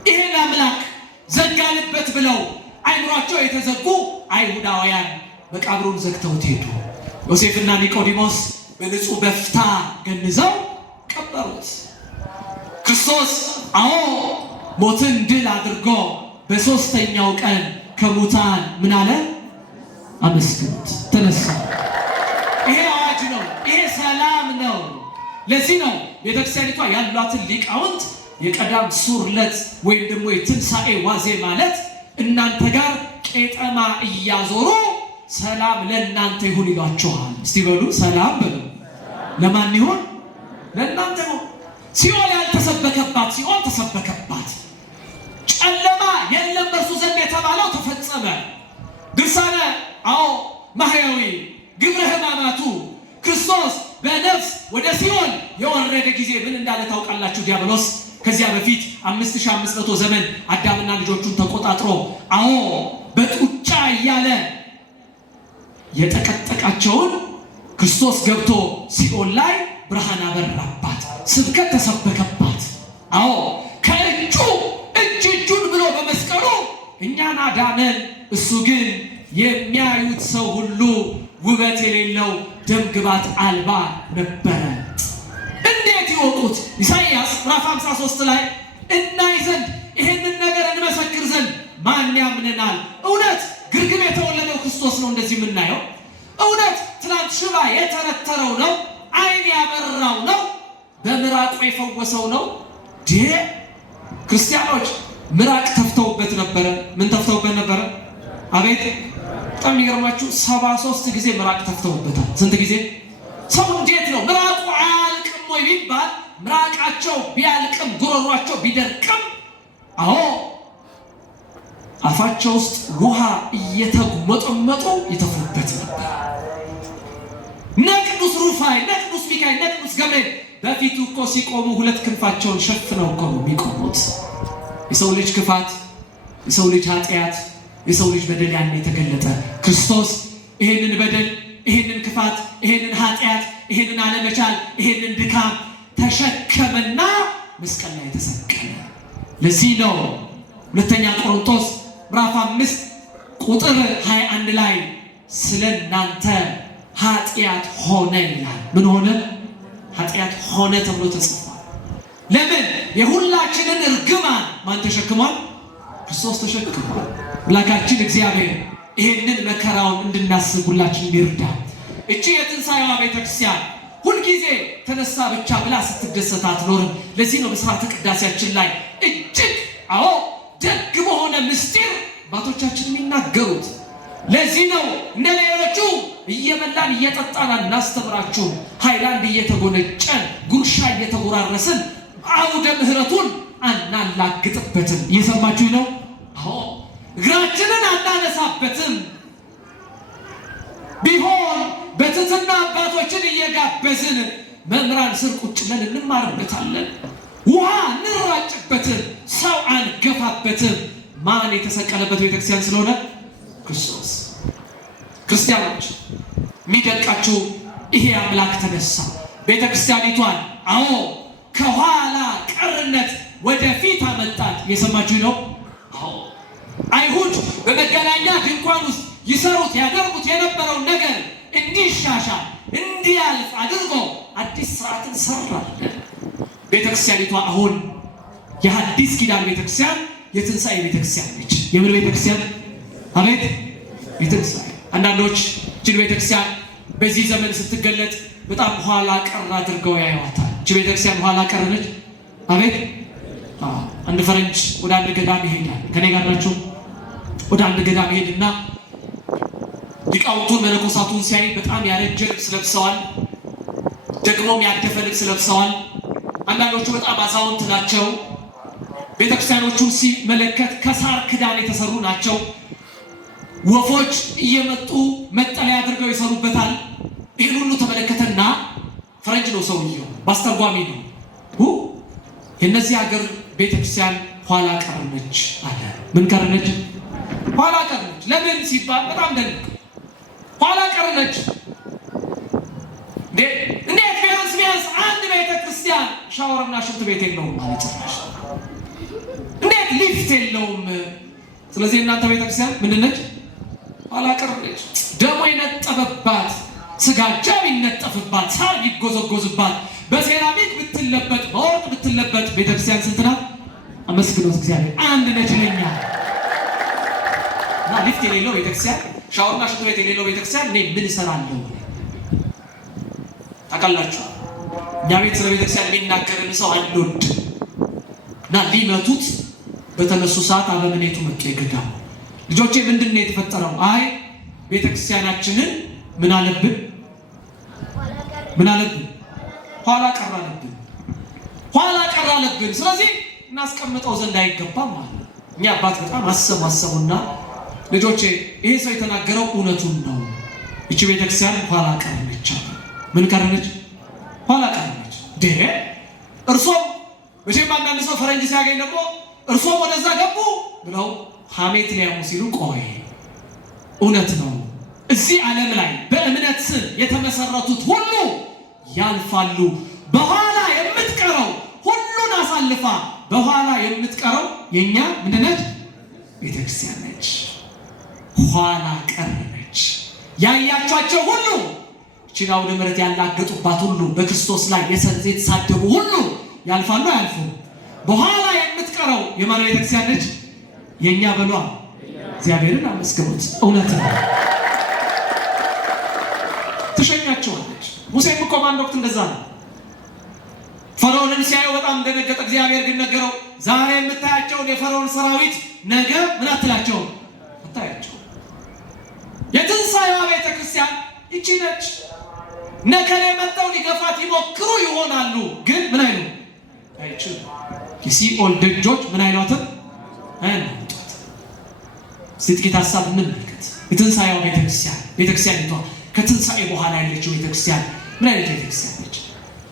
ይሄን አምላክ ዘጋንበት ብለው አይምሯቸው የተዘጉ አይሁዳውያን መቃብሩን ዘግተውት ሄዱ። ዮሴፍና ኒቆዲሞስ በንጹህ በፍታ ገንዘው ቀበሩት። ክርስቶስ ሞትን ድል አድርጎ በሦስተኛው ቀን ከሙታን ምን አለ? አመስግኑት፣ ተነሳ። ይሄ አዋጅ ነው። ይሄ ሰላም ነው። ለዚህ ነው ቤተክርስቲያኒቷ ያሏትን ሊቃውንት የቀዳም ሱርለት ወይም ደግሞ የትንሣኤ ዋዜ ማለት እናንተ ጋር ቄጠማ እያዞሩ ሰላም ለእናንተ ይሁን ይሏችኋል። እስቲ በሉ ሰላም በሉ። ለማን ይሁን? ለእናንተ ነው። ሲኦል ያልተሰበከባት ሲኦል ተሰበከባት። ጨለማ የለም በእርሱ ዘንድ የተባለው ተፈጸመ። ድርሳነ ማህያዊ ግብረ ሕማማቱ ክርስቶስ በነፍስ ወደ ሲኦል የወረደ ጊዜ ምን እንዳለ ታውቃላችሁ? ዲያብሎስ ከዚያ በፊት 5500 ዘመን አዳምና ልጆቹን ተቆጣጥሮ በጡጫ እያለ የጠቀጠቃቸውን ክርስቶስ ገብቶ ሲኦል ላይ ብርሃን አበራባት፣ ስብከት ተሰበከባት። ከእጁ እጁን ብሎ በመስቀሉ እኛን አዳነን። እሱ ግን የሚያዩት ሰው ሁሉ ውበት የሌለው ደምግባት አልባ ነበረ። እንዴት ይወቁት? ኢሳይያስ ምዕራፍ 53 ላይ እናይ ዘንድ ይህንን ነገር እንመሰክር ዘንድ ማን ያምነናል? እውነት ግርግም የተወለደው ክርስቶስ ነው እንደዚህ የምናየው? እውነት ትናንት ሽባ የተረተረው ነው? ዓይን ያበራው ነው? በምራቁ የፈወሰው ነው? ክርስቲያኖች ምራቅ ተፍተውበት ነበረ። ምን ተፍተውበት ነበረ? አቤት! በጣም የሚገርማችሁ 73 ጊዜ ምራቅ ተፍተውበታል። ስንት ጊዜ? ሰው እንዴት ነው ምራቁ አያልቅም ወይ ቢባል ምራቃቸው ቢያልቅም ጉሮሯቸው ቢደርቅም አፋቸው ውስጥ ውሃ እየተጉመጠመጡ ይተፉበት ነበር። ቅዱስ ሩፋኤል፣ ቅዱስ ሚካኤል፣ ቅዱስ ገብርኤል በፊቱ እኮ ሲቆሙ ሁለት ክንፋቸውን ሸፍነው እኮ ነው የሚቆሙት። የሰው ልጅ ክፋት፣ የሰው ልጅ ኃጢአት፣ የሰው ልጅ በደል ያን የተገለጠ ክርስቶስ ይሄንን በደል፣ ይሄንን ክፋት፣ ይሄንን ኃጢአት፣ ይሄንን አለመቻል፣ ይሄንን ድካም ተሸከመና መስቀል ላይ ተሰቀለ። ለዚህ ነው ሁለተኛ ቆሮንቶስ ምዕራፍ 5 ቁጥር 21 ላይ ስለ እናንተ ኃጢአት ሆነ ይላል። ምን ሆነ? ኃጢአት ሆነ ተብሎ ተጽፏል። ለምን? የሁላችንን እርግማን ማን ተሸክሟል? ክርስቶስ ተሸክሟል። አምላካችን እግዚአብሔር ይሄንን መከራውን እንድናስብ ሁላችን ይርዳ። እቺ የትንሣኤዋ ቤተክርስቲያን ሁልጊዜ ተነሳ ብቻ ብላ ስትደሰት አትኖርም። ለዚህ ነው በሥርዓተ ቅዳሴያችን ላይ እጅግ ደግ በሆነ ምስጢር አባቶቻችን የሚናገሩት። ለዚህ ነው እንደ ሌሎቹ እየበላን እየጠጣን እናስተምራችሁ፣ ሃይላንድ እየተጎነጨን ጉርሻ እየተጎራረስን አውደ ምሕረቱን አናላግጥበትም። እየሰማችሁ ነው? እግራችንን አናነሳበትም። ቢሆን በትሕትና አባቶችን እየጋበዝን መምህራን ስር ቁጭ ብለን እንማርበታለን። ውሃ እንራጭበትም ሰው አንገፋበትም። ማን የተሰቀለበት ቤተክርስቲያን ስለሆነ? ክርስቶስ። ክርስቲያኖች የሚደንቃችሁ ይሄ አምላክ ተነሳ ቤተክርስቲያኒቷን አዎ ከኋላ ቀርነት ወደፊት አመጣት። የሰማችሁ ነው? አዎ አይሁድ በመገናኛ ድንኳን ውስጥ ይሰሩት ያደርጉት የነበረውን ነገር እንዲሻሻል እንዲያልፍ አድርጎ አዲስ ስርዓትን ሰራለን። ቤተክርስቲያኒቷ አሁን የሐዲስ ኪዳን ቤተክርስቲያን የትንሣኤ ቤተክርስቲያን ነች። የምን ቤተክርስቲያን? አቤት የትንሣኤ። አንዳንዶች እችን ቤተክርስቲያን በዚህ ዘመን ስትገለጥ በጣም ኋላ ቀር አድርገው ያዩዋታል። እች ቤተክርስቲያን ኋላ ቀር ነች። አቤት አንድ ፈረንጅ ወደ አንድ ገዳም ይሄዳል። ከኔ ጋር ናቸው። ወደ አንድ ገዳም ይሄድና ሊቃውንቱን መነኮሳቱን ሲያይ በጣም ያረጀ ልብስ ለብሰዋል፣ ደግሞም ያደፈ ልብስ ለብሰዋል። አንዳንዶቹ በጣም አዛውንት ናቸው። ቤተክርስቲያኖቹን ሲመለከት ከሳር ክዳን የተሰሩ ናቸው። ወፎች እየመጡ መጠለያ አድርገው ይሰሩበታል። ይህን ሁሉ ተመለከተና ፈረንጅ ነው ሰውየው፣ ባስተርጓሚ ነው። የእነዚህ ሀገር ቤተክርስቲያን ኋላ ቀር ነች አለ። ምን ቀር ነች? ኋላ ቀር ነች። ለምን ሲባል በጣም ደንቅ ኋላ ቀር ነች። እንዴት ቢያንስ አንድ ቤተክርስቲያን ሻወርና ሽንት ቤት የለውም ማለት ጭራሽ እንዴት ሊፍት የለውም? ስለዚህ እናንተ ቤተክርስቲያን ምንድን ነች? ኋላ ቀር ነች። ደሞ የነጠበባት ስጋጃ ቢነጠፍባት ሳር ቢጎዘጎዝባት በሴራሚክ ብትለበጥ በወርቅ ብትለበጥ ቤተክርስቲያን ስንት ናት? አመስግኖት እግዚአብሔር አንድ ነች ለኛ። እና ሊፍት የሌለው ቤተክርስቲያን ሻወርና ሽንት ቤት የሌለው ቤተክርስቲያን እኔ ምን እሰራለሁ? ታውቃላችሁ እኛ ቤት ስለ ቤተክርስቲያን የሚናገርን ሰው አንወድ እና ሊመቱት በተነሱ ሰዓት አበምኔቱ መጡ። የገዳሙ ልጆቼ ምንድን ነው የተፈጠረው? አይ ቤተክርስቲያናችንን ምን አለብን? ኋላ ቀር አለብን። ስለዚህ እናስቀምጠው ዘንድ አይገባም ማለት ነው። እኛ አባት በጣም አሰቡና ልጆቼ ይሄ ሰው የተናገረው እውነቱን ነው። እቺ ቤተክርስቲያን ኋላ ቀር ነች። ምን ቀር ነች? ኋላ ቀር ነች። እርሶም መቼም አንዳንድ ሰው ፈረንጅ ሲያገኝ ደግሞ እርሶም ወደዛ ገቡ ብለው ሐሜት ሊያሙ ሲሉ ቆይ እውነት ነው። እዚህ ዓለም ላይ በእምነት ስም የተመሰረቱት ሁሉ ያልፋሉ። በኋላ የምትቀረው ሁሉን አሳልፋ በኋላ የምትቀረው የኛ ምንድነች? ቤተክርስቲያን ነች። ኋላ ቀር ነች። ያያቻቸው ሁሉ ቺናው ለምረት ያላገጡባት ሁሉ በክርስቶስ ላይ የተሳደቡ ሁሉ ያልፋሉ አያልፉም? በኋላ የምትቀረው የማን ቤተክርስቲያን ነች? የኛ በሏ። እግዚአብሔርን አመስግኑት። እውነት ነው። ትሸኛቸዋለች። ሙሴም እኮ በአንድ ወቅት እንደዛ ነው። ፈርዖንን ሲያየው በጣም እንደነገጠ፣ እግዚአብሔር ግን ነገረው፣ ዛሬ የምታያቸውን የፈርዖን ሰራዊት ነገ ምን አትላቸውም? አታያቸው። የትንሣኤዋ ቤተክርስቲያን ይቺ ነች። ነከሌ መጥተው ሊገፋት ይሞክሩ ይሆናሉ፣ ግን ምን አይሉ አይችሉም። የሲኦል ደጆች ምን አይሏትም? አይሏት። ጥቂት ሀሳብ እንመልከት። የትንሣኤዋ ቤተክርስቲያኒቷ ከትንሣኤ በኋላ ያለችው ቤተክርስቲያን ምን አይነት ቤተክርስቲያን ነች?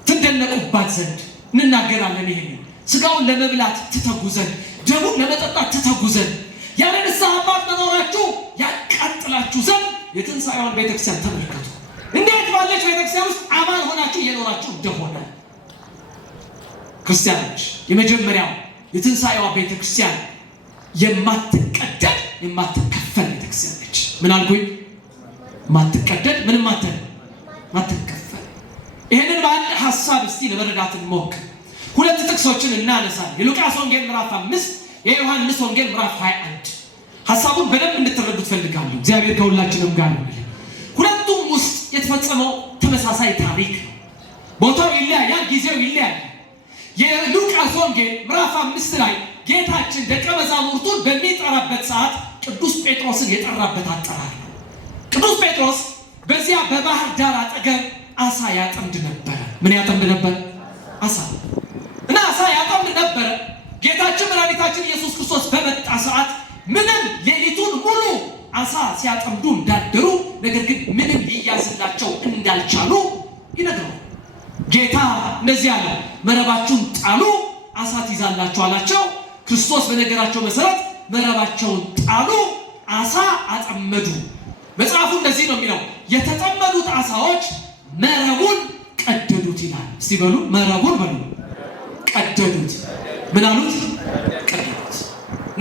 ትደነቁባት ዘንድ እንናገራለን። ይሄን ስጋውን ለመብላት ትተጉ ዘንድ፣ ደሙን ለመጠጣት ትተጉ ዘንድ፣ ያለ ንስሐ አባት መኖራችሁ ያቃጥላችሁ ዘንድ የትንሣኤዋን ቤተክርስቲያን ተመልከቱ። እንዴት ባለች ቤተክርስቲያን ውስጥ አማን ሆናችሁ እየኖራችሁ እንደሆነ ክርስቲያኖች። የመጀመሪያው የትንሣኤዋ ቤተክርስቲያን የማትቀደድ የማትከፈል ቤተክርስቲያን ነች። ምን አልኩኝ? ማትቀደድ ምንም ማትከፈል። ይሄንን በአንድ ሐሳብ እስቲ ለመረዳት እንሞክር። ሁለት ጥቅሶችን እናነሳለን። የሉቃስ ወንጌል ምዕራፍ 5፣ የዮሐንስ ወንጌል ምዕራፍ 21። ሐሳቡን በደንብ እንድትረዱት ፈልጋለሁ። እግዚአብሔር ከሁላችንም ጋር ነው። ሁለቱም ውስጥ የተፈጸመው ተመሳሳይ ታሪክ ነው። ቦታው ይለያያል፣ ጊዜው ይለያያል። የሉቃስ ወንጌል ምዕራፍ 5 ላይ ጌታችን ደቀ መዛሙርቱን በሚጠራበት ሰዓት ቅዱስ ጴጥሮስን የጠራበት አጠራር ነው። ቅዱስ ጴጥሮስ በዚያ በባህር ዳር አጠገብ አሳ ያጠምድ ነበረ። ምን ያጠምድ ነበር? አሳ ያጠምድ ነበረ። ጌታችን መድኃኒታችን ኢየሱስ ክርስቶስ በመጣ ሰዓት ምንም ሌሊቱን ሙሉ አሳ ሲያጠምዱ እንዳደሩ፣ ነገር ግን ምንም ሊያዝላቸው እንዳልቻሉ ይነግረዋል። ጌታ እንደዚህ አለ፣ መረባችሁን ጣሉ አሳ ትይዛላችሁ አላቸው። ክርስቶስ በነገራቸው መሰረት መረባቸውን ጣሉ፣ አሳ አጠመዱ። መጽሐፉ እንደዚህ ነው የሚለው፣ የተጠመዱት አሳዎች መረቡን ቀደዱት ይላል። እስቲ በሉ መረቡን በሉ ቀደዱት። ምን አሉት? ቀደዱት።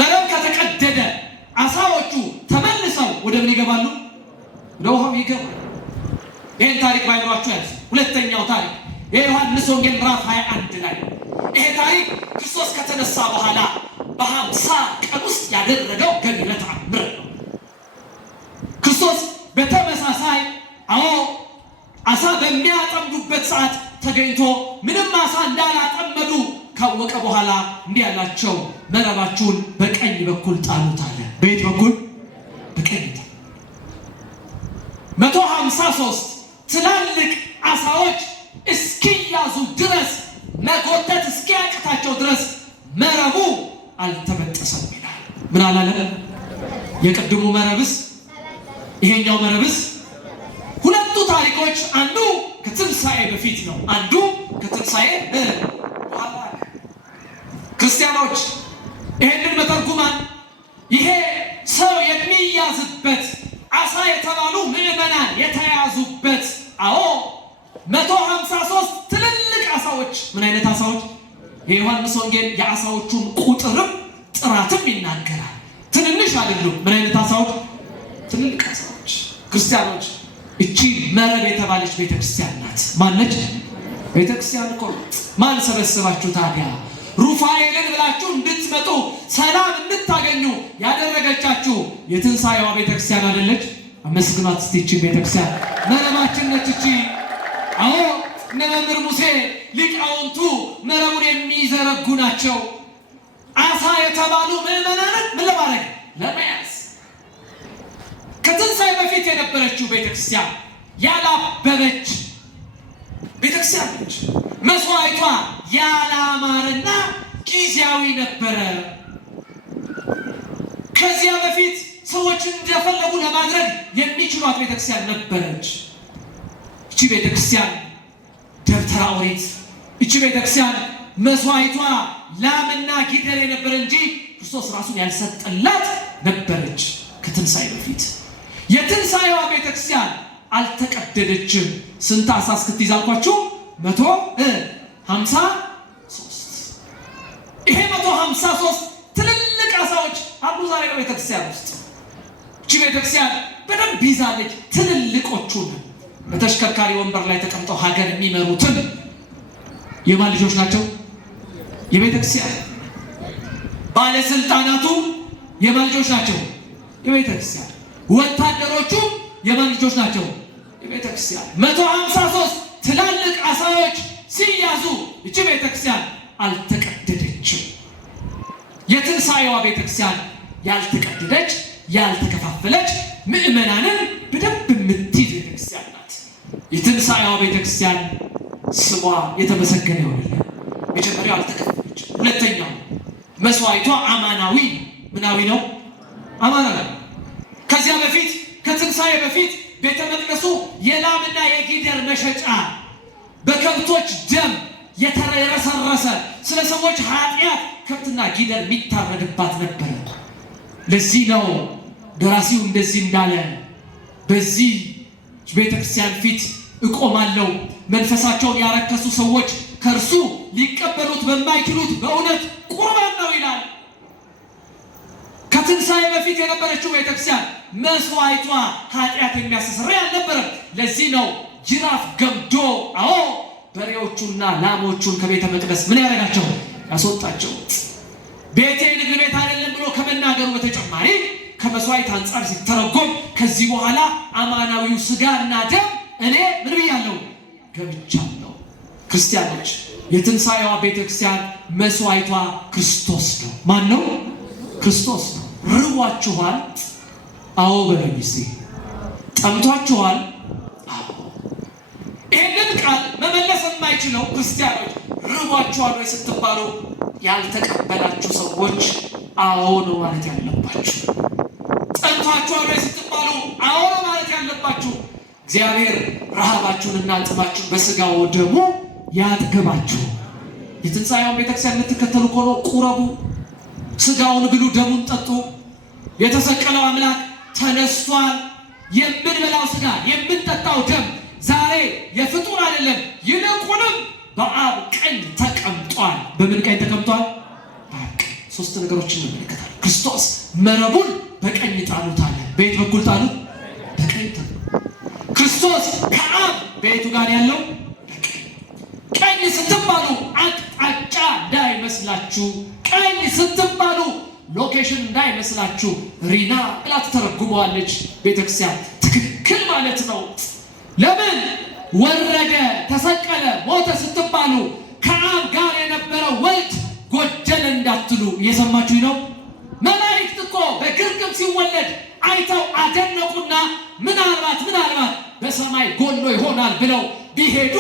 መረብ ከተቀደደ አሳዎቹ ተመልሰው ወደ ምን ይገባሉ? ወደ ውሃው ይገባሉ። ይህን ታሪክ ባይኖራችሁ ያዝ። ሁለተኛው ታሪክ የዮሐንስ ወንጌል ምዕራፍ 21 ላይ ይሄ ታሪክ ክርስቶስ ከተነሳ በኋላ በ50 ቀን ውስጥ ያደረገው ገቢረ ተአምር ነው። ክርስቶስ በተመሳሳይ አሳ በሚያጠምዱበት ሰዓት ተገኝቶ ምንም አሳ እንዳላጠመዱ ካወቀ በኋላ እንዲህ ያላቸው፣ መረባችሁን በቀኝ በኩል ጣሉት አለ። በየት በኩል? በቀኝ። 153 ትላልቅ አሳዎች እስኪያዙ ድረስ መጎተት እስኪያቅታቸው ድረስ መረቡ አልተበጠሰም ይላል። ምን አላለ? የቅድሙ መረብስ ይሄኛው መረብስ? ሁለቱ ታሪኮች አንዱ ከትንሣኤ በፊት ነው፣ አንዱ ከትንሣኤ በኋላ። ክርስቲያኖች ይሄንን መተርጉማን ይሄ ሰው የሚያዝበት አሳ የተባሉ ምዕመናን የተያዙበት 153 ትልልቅ አሳዎች። ምን አይነት አሳዎች? የዮሐንስ ወንጌል የአሳዎቹን ቁጥርም ጥራትም ይናገራል። ትንንሽ አይደሉም። ምን አይነት አሳዎች? ትልልቅ አሳዎች። ክርስቲያኖች እቺ መረብ የተባለች ቤተክርስቲያን ናት። ማነች? ቤተክርስቲያን እኮ። ማን ሰበሰባችሁ ታዲያ? ሩፋኤልን ብላችሁ እንድትመጡ ሰላም እንድታገኙ ያደረገቻችሁ የትንሣኤዋ ቤተክርስቲያን አይደለች? አመስግኗት እስቲ እቺ ቤተክርስቲያን። መረባችን ነች እቺ። እነ መምህር ሙሴ ሊቃውንቱ መረቡን የሚዘረጉ ናቸው። አሳ የተባሉ ምዕመናንን ምን ለማድረግ? ለመያዝ። ከትንሣኤ በፊት የነበረችው ቤተክርስቲያን ያላበበች ቤተክርስቲያን ነች። መስዋዕቷ ያላማረና ጊዜያዊ ነበረ። ከዚያ በፊት ሰዎች እንደፈለጉ ለማድረግ የሚችሏት ቤተክርስቲያን ነበረች። እቺ ቤተክርስቲያን ደብተራ ኦሪት፣ እቺ ቤተክርስቲያን መስዋዕቷ ላምና ጊደር የነበረ እንጂ ክርስቶስ ራሱን ያልሰጠላት ነበረች። ከትንሣኤ በፊት የትንሣኤዋ ቤተክርስቲያን አልተቀደደችም። ስንት አሳ እስክትይዝ አልኳችሁ? 153። ይሄ 153 ትልልቅ አሳዎች አሉ ዛሬ በቤተክርስቲያን ውስጥ። እቺ ቤተክርስቲያን በደንብ ይዛለች። ትልልቆቹን በተሽከርካሪ ወንበር ላይ ተቀምጠው ሀገር የሚመሩትን የማን ልጆች ናቸው? የቤተክርስቲያን። ባለስልጣናቱ የማን ልጆች ናቸው? የቤተክርስቲያን። ወታደሮቹ የማን ልጆች ናቸው? የቤተክርስቲያን። 153 ትላልቅ አሳዎች ሲያዙ እቺ ቤተክርስቲያን አልተቀደደችም። የትንሣኤዋ ቤተክርስቲያን ያልተቀደደች ያልተከፋፈለች ምዕመናንን በደንብ የምትይዝ ቤተክርስቲያን ናት። የትንሣኤዋ ቤተክርስቲያን ስሟ የተመሰገነ ይሆንልን። መጀመሪያው አልተከፋፈለች። ሁለተኛው መስዋዕቷ አማናዊ ምናዊ ነው? አማናዊ። ከዚያ በፊት ከትንሣኤ በፊት ቤተ መቅደሱ የላምና የጊደር መሸጫ፣ በከብቶች ደም የተረሰረሰ ስለ ሰዎች ኃጢአት ከብትና ጊደር የሚታረድባት ነበረ። ለዚህ ነው ደራሲው እንደዚህ እንዳለ፣ በዚህ ቤተክርስቲያን ፊት እቆማለሁ፣ መንፈሳቸውን ያረከሱ ሰዎች ከእርሱ ሊቀበሉት በማይችሉት በእውነት ቁርባን ነው ይላል። ከትንሣኤ በፊት የነበረችው ቤተክርስቲያን መስዋዕቷ ኃጢአት የሚያስተሰርይ አልነበረም። ለዚህ ነው ጅራፍ ገምዶ በሬዎቹና ላሞቹን ከቤተ መቅደስ ምን ያደረጋቸው? ያስወጣቸው። ቤቴ ንግድ ቤት አይደለም ብሎ ከመናገሩ በተጨማሪ ከመስዋዕት አንጻር ሲተረጎም ከዚህ በኋላ አማናዊው ስጋና ደም እኔ ምን ብያለሁ? ገብቻለሁ። ክርስቲያኖች የትንሣኤዋ ቤተክርስቲያን መስዋዕቷ ክርስቶስ ነው። ማን ነው? ክርስቶስ ነው። ርቧችኋል? አዎ በለኝ እስቲ። ጠምቷችኋል? አዎ። ይህንን ቃል መመለስ የማይችለው ክርስቲያኖች ርቧችኋል ወይ ስትባሉ ያልተቀበላችሁ ሰዎች አዎ ነው ማለት ያለባችሁ። ጠምቷችኋል ወይ ስትባሉ አዎ ነው ማለት ያለባችሁ። እግዚአብሔር ረሃባችሁንና ጥማችሁን በስጋው ደሙ ያጥግባችሁ። የትንሣኤውን ቤተክርስቲያን የምትከተሉ ከሆነ ቁረቡ፣ ስጋውን ብሉ፣ ደሙን ጠጡ። የተሰቀለው አምላክ ተነስቷል። የምንበላው ስጋ የምንጠጣው ደም ዛሬ የፍጡር አይደለም፣ ይልቁንም በአብ ቀኝ ተቀምጧል። በምን ቀኝ ተቀምጧል? በአብ ቀኝ። ሶስት ነገሮችን እንመለከታለን። ክርስቶስ መረቡን በቀኝ ጣሉት አለ። በየት በኩል ጣሉት? በቀኝ ጣሉት። ክርስቶስ ከአብ በየቱ ጋር ያለው? ቀኝ ስትባሉ አቅጣጫ እንዳይመስላችሁ፣ ቀኝ ስትባሉ ሎኬሽን እንዳይመስላችሁ። ሪና ብላ ተተረጉመዋለች ቤተክርስቲያን። ትክክል ማለት ነው። ለምን ወረደ፣ ተሰቀለ፣ ሞተ ስትባሉ ከአብ ጋር የነበረው ወልድ ጎደለ እንዳትሉ። እየሰማችሁኝ ነው? መላእክት እኮ በግርግም ሲወለድ አይተው አደነቁና ምናልባት በሰማይ ጎሎ ይሆናል ብለው ቢሄዱ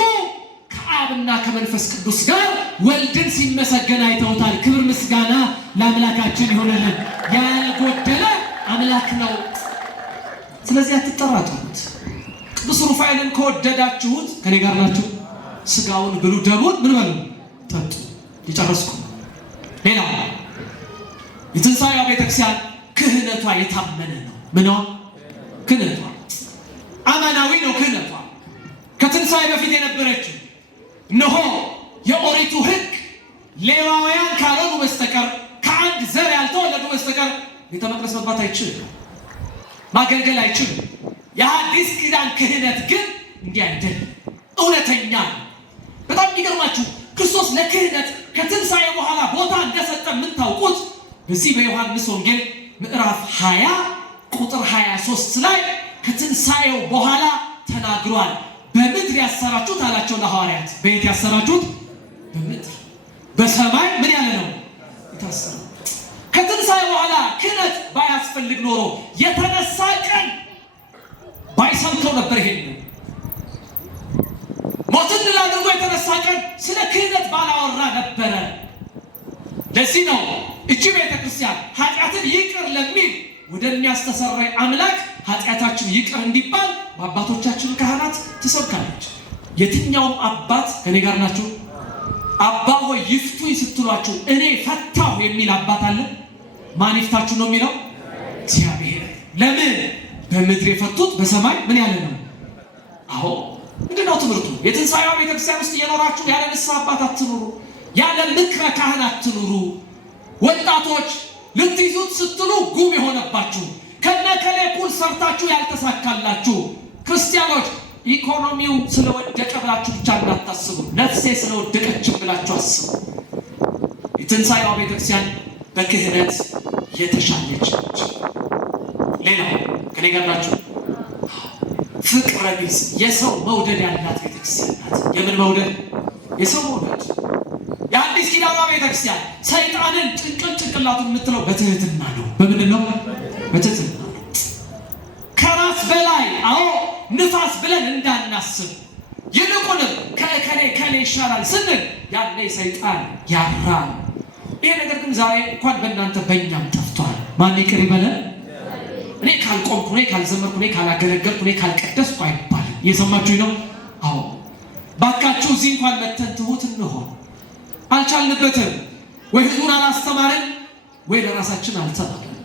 ከአብና ከመንፈስ ቅዱስ ጋር ወልድን ሲመሰገን አይተውታል። ክብር ምስጋና ለአምላካችን ይሆንልን። ያልጎደለ አምላክ ነው። ስለዚህ አትጠራጠሩት። ቅዱስ ሩፋኤልን ከወደዳችሁት ከኔ ጋር ናችሁ። ስጋውን ብሉ፣ ደሙን ምን በሉ ጠጡ። የጨረስኩ። ሌላው የትንሣኤዋ ቤተክርስቲያን ክህነቷ የታመነ ነው። ምኗ? ክህነቷ አማናዊ ነው። ክህነቷ ከትንሣኤ በፊት የነበረችው እነሆ የኦሪቱ ሕግ ሌዋውያን ካልሆኑ በስተቀር ከአንድ ዘር ያልተወለዱ በስተቀር ቤተ መቅደስ መግባት አይችልም፣ ማገልገል አይችልም። የአዲስ ኪዳን ክህነት ግን እንዲህ አይደለም፣ እውነተኛ ነው። በጣም የሚገርማችሁ ክርስቶስ ለክህነት ከትንሣኤ በኋላ ቦታ እንደሰጠ የምታውቁት በዚህ በዮሐንስ ወንጌል ምዕራፍ 20 ቁጥር 23 ላይ ከትንሣኤው በኋላ ተናግሯል። በምድር ያሰራችሁት አላቸው ለሐዋርያት። በየት ያሰራችሁት? በምድር። በሰማይ ምን ያለ ነው? የታሰረ። ከትንሣኤ በኋላ ክህነት ባያስፈልግ ኖሮ የተነሳ ቀን ባይሰብከው ነበር። ይሄን ሞትን ድል አድርጎ የተነሳ ቀን ስለ ክህነት ባላወራ ነበረ። ለዚህ ነው እቺ ቤተክርስቲያን ኃጢአትን ይቅር ለሚል ወደሚያስተሰረይ አምላክ ኃጢአታችን ይቅር እንዲባል በአባቶቻችን ካህናት ትሰብካለች። የትኛውም አባት ከኔ ጋር ናቸው? አባ ሆይ ይፍቱኝ ስትሏችሁ እኔ ፈታሁ የሚል አባት አለ? ማን ይፍታችሁ ነው የሚለው? እግዚአብሔር። ለምን? በምድር የፈቱት በሰማይ ምን ያለ ነው? አዎ ምንድነው ትምህርቱ? የትንሣኤዋ ቤተክርስቲያን ውስጥ እየኖራችሁ ያለ ንስሐ አባት አትኑሩ፣ ያለ ምክረ ካህን አትኑሩ። ወጣቶች ልትይዙት ስትሉ ጉም የሆነባችሁ፣ ከነከሌ እኩል ሰርታችሁ ያልተሳካላችሁ ክርስቲያኖች ኢኮኖሚው ስለወደቀ ብላችሁ ብቻ እንዳታስቡ፣ ነፍሴ ስለወደቀች ብላችሁ አስቡ። የትንሣኤዋ ቤተክርስቲያን በክህነት የተሻለች ነች። ሌላው ከኔ ጋር ናችሁ? ፍቅረ ቢስ የሰው መውደድ ያላት ቤተክርስቲያን ናት። የምን መውደድ? የሰው መውደድ። የአዲስ ኪዳኗ ቤተክርስቲያን ሰይጣንን ጭንቅላቱን የምትለው በትህትና ነው። በምንድን ነው? በትህትና ነው። ከራስ በላይ አዎ ንፋስ ብለን እንዳናስብ፣ ይልቁንም ከእከሌ ይሻላል ስንል ያኔ ሰይጣን ያራል። ይሄ ነገር ግን ዛሬ እንኳን በእናንተ በእኛም ጠፍቷል። ማን ይቅር ይበለን? እኔ ካልቆምኩ፣ እኔ ካልዘመርኩ፣ እኔ ካላገለገልኩ፣ እኔ ካልቀደስኩ አይባልም። እየሰማችሁኝ ነው? አዎ ባካችሁ እዚህ እንኳን መተን ትሁት እንሆን። አልቻልንበትም። ወይ ህዝቡን አላስተማርን፣ ወይ ለራሳችን አልተማርን።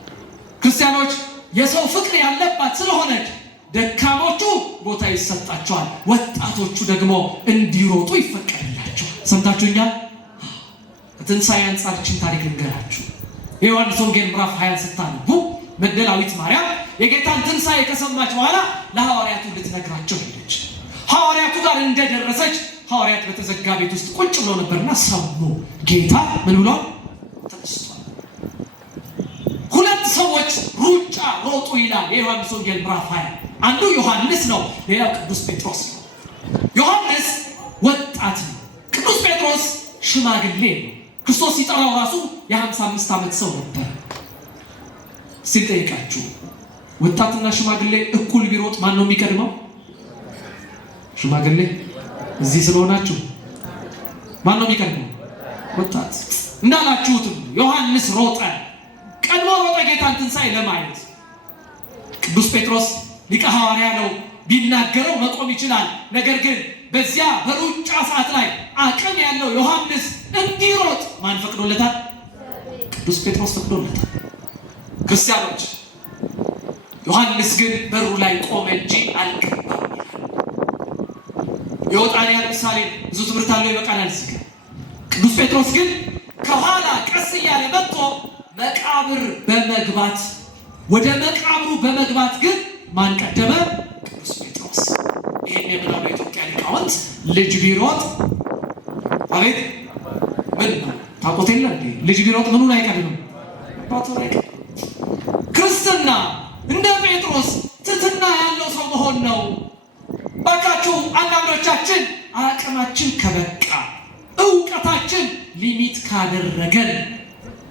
ክርስቲያኖች የሰው ፍቅር ያለባት ስለሆነች ደካሞቹ ቦታ ይሰጣቸዋል፣ ወጣቶቹ ደግሞ እንዲሮጡ ይፈቀድላቸዋል። ሰምታችሁኛል? ከትንሣኤ አንጻርችን ታሪክ እንገራችሁ። የዮሐንስ ወንጌል ምዕራፍ 20 ስታነቡ መግደላዊት ማርያም የጌታን ትንሣኤ ከሰማች በኋላ ለሐዋርያቱ ልትነግራቸው ሄደች። ሐዋርያቱ ጋር እንደደረሰች ሐዋርያት በተዘጋ ቤት ውስጥ ቁጭ ብለው ነበርና ሰሙ። ጌታ ምን ብሏል? ተነስቷል። ሁለት ሰዎች ሩጫ ሮጡ ይላል የዮሐንስ ወንጌል ምዕራፍ 20። አንዱ ዮሐንስ ነው፣ ሌላው ቅዱስ ጴጥሮስ ነው። ዮሐንስ ወጣት ነው፣ ቅዱስ ጴጥሮስ ሽማግሌ ነው። ክርስቶስ ሲጠራው ራሱ የ55 ዓመት ሰው ነበር። ሲጠይቃችሁ ወጣትና ሽማግሌ እኩል ቢሮጥ ማን ነው የሚቀድመው? ሽማግሌ። እዚህ ስለሆናችሁ ማን ነው የሚቀድመው? ወጣት። እንዳላችሁትም ዮሐንስ ሮጠ፣ ቀድሞ ሮጠ ጌታን ትንሣኤ ለማየት። ቅዱስ ጴጥሮስ ሊቀ ሐዋርያ ነው፣ ቢናገረው መቆም ይችላል። ነገር ግን በዚያ በሩጫ ሰዓት ላይ አቅም ያለው ዮሐንስ እንዲሮጥ ማን ፈቅዶለታል? ቅዱስ ጴጥሮስ ፈቅዶለታል። ክርስቲያኖች፣ ዮሐንስ ግን በሩ ላይ ቆመ እንጂ አልገባም ይላል። የወጣንያ ምሳሌ ብዙ ትምህርት አለው፣ ይበቃናል እዚህ ጋር። ቅዱስ ጴጥሮስ ግን ከኋላ ቀስ እያለ መጥቶ መቃብር በመግባት ወደ መቃብሩ በመግባት ግን ማን ቀደመ? ቅዱስ ጴጥሮስ። ይህን የምናው የኢትዮጵያ ሊቃውንት ልጅ ቢሮጥ አቤት ምን ነው ታውቁት የለ እንዴ? ልጅ ቢሮጥ ምኑን አይቀድምም? አባቱን አይቀድምም። ክርስትና እንደ ጴጥሮስ ትሕትና ያለው ሰው መሆን ነው። ባካችሁ አንዳንዶቻችን አቅማችን ከበቃ እውቀታችን ሊሚት ካደረገን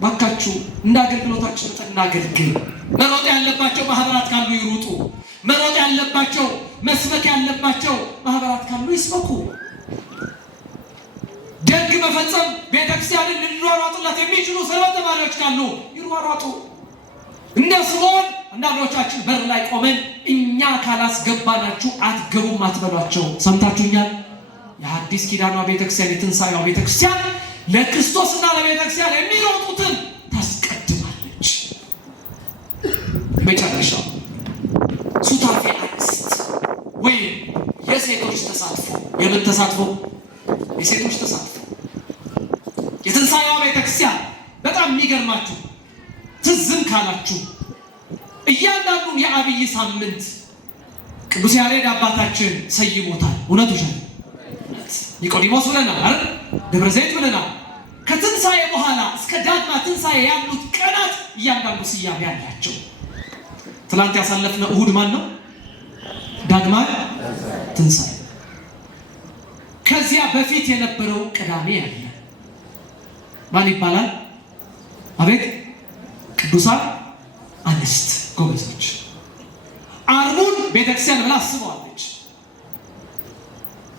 ባካችሁ እንደ አገልግሎታችን እናገልግል። መሮጥ ያለባቸው ማህበራት ካሉ ይሩጡ። መሮጥ ያለባቸው መስበክ ያለባቸው ማህበራት ካሉ ይስበኩ። ደግ መፈጸም ቤተክርስቲያንን ሊሯሯጡላት የሚችሉ ሰንበት ተማሪዎች ካሉ ይሯሯጡ። እንደ ስምዖን አንዳንዶቻችን በር ላይ ቆመን እኛ ካላስገባናችሁ አትገቡም አትበሏቸው። ሰምታችሁኛል? የሐዲስ ኪዳኗ ቤተክርስቲያን የትንሣኤዋ ቤተክርስቲያን ለክርስቶስና ለቤተክርስቲያን የሚሮጡትን ታስቀድማለች። መጨረሻው ሱታፌ አንስት ወይም የሴቶች ተሳትፎ። የምን ተሳትፎ? የሴቶች ተሳትፎ። የትንሣኤዋ ቤተክርስቲያን በጣም የሚገርማችሁ ትዝም ካላችሁ እያንዳንዱን የአብይ ሳምንት ቅዱስ ያሬድ አባታችን ሰይሞታል። እውነቱ ሻል ኒቆዲሞስ ብለናል አይደል? ደብረ ዘይት ብለናል። ከትንሣኤ በኋላ እስከ ዳግማ ትንሣኤ ያሉት ቀናት እያንዳንዱ ስያሜ ያላቸው። ትላንት ያሳለፍነው እሁድ ማን ነው? ዳግማ ትንሣኤ። ከዚያ በፊት የነበረው ቅዳሜ ያለ ማን ይባላል? አቤት ቅዱሳን አንስት ጎበዞች። ዓርቡን ቤተክርስቲያን ብላ አስበዋለች።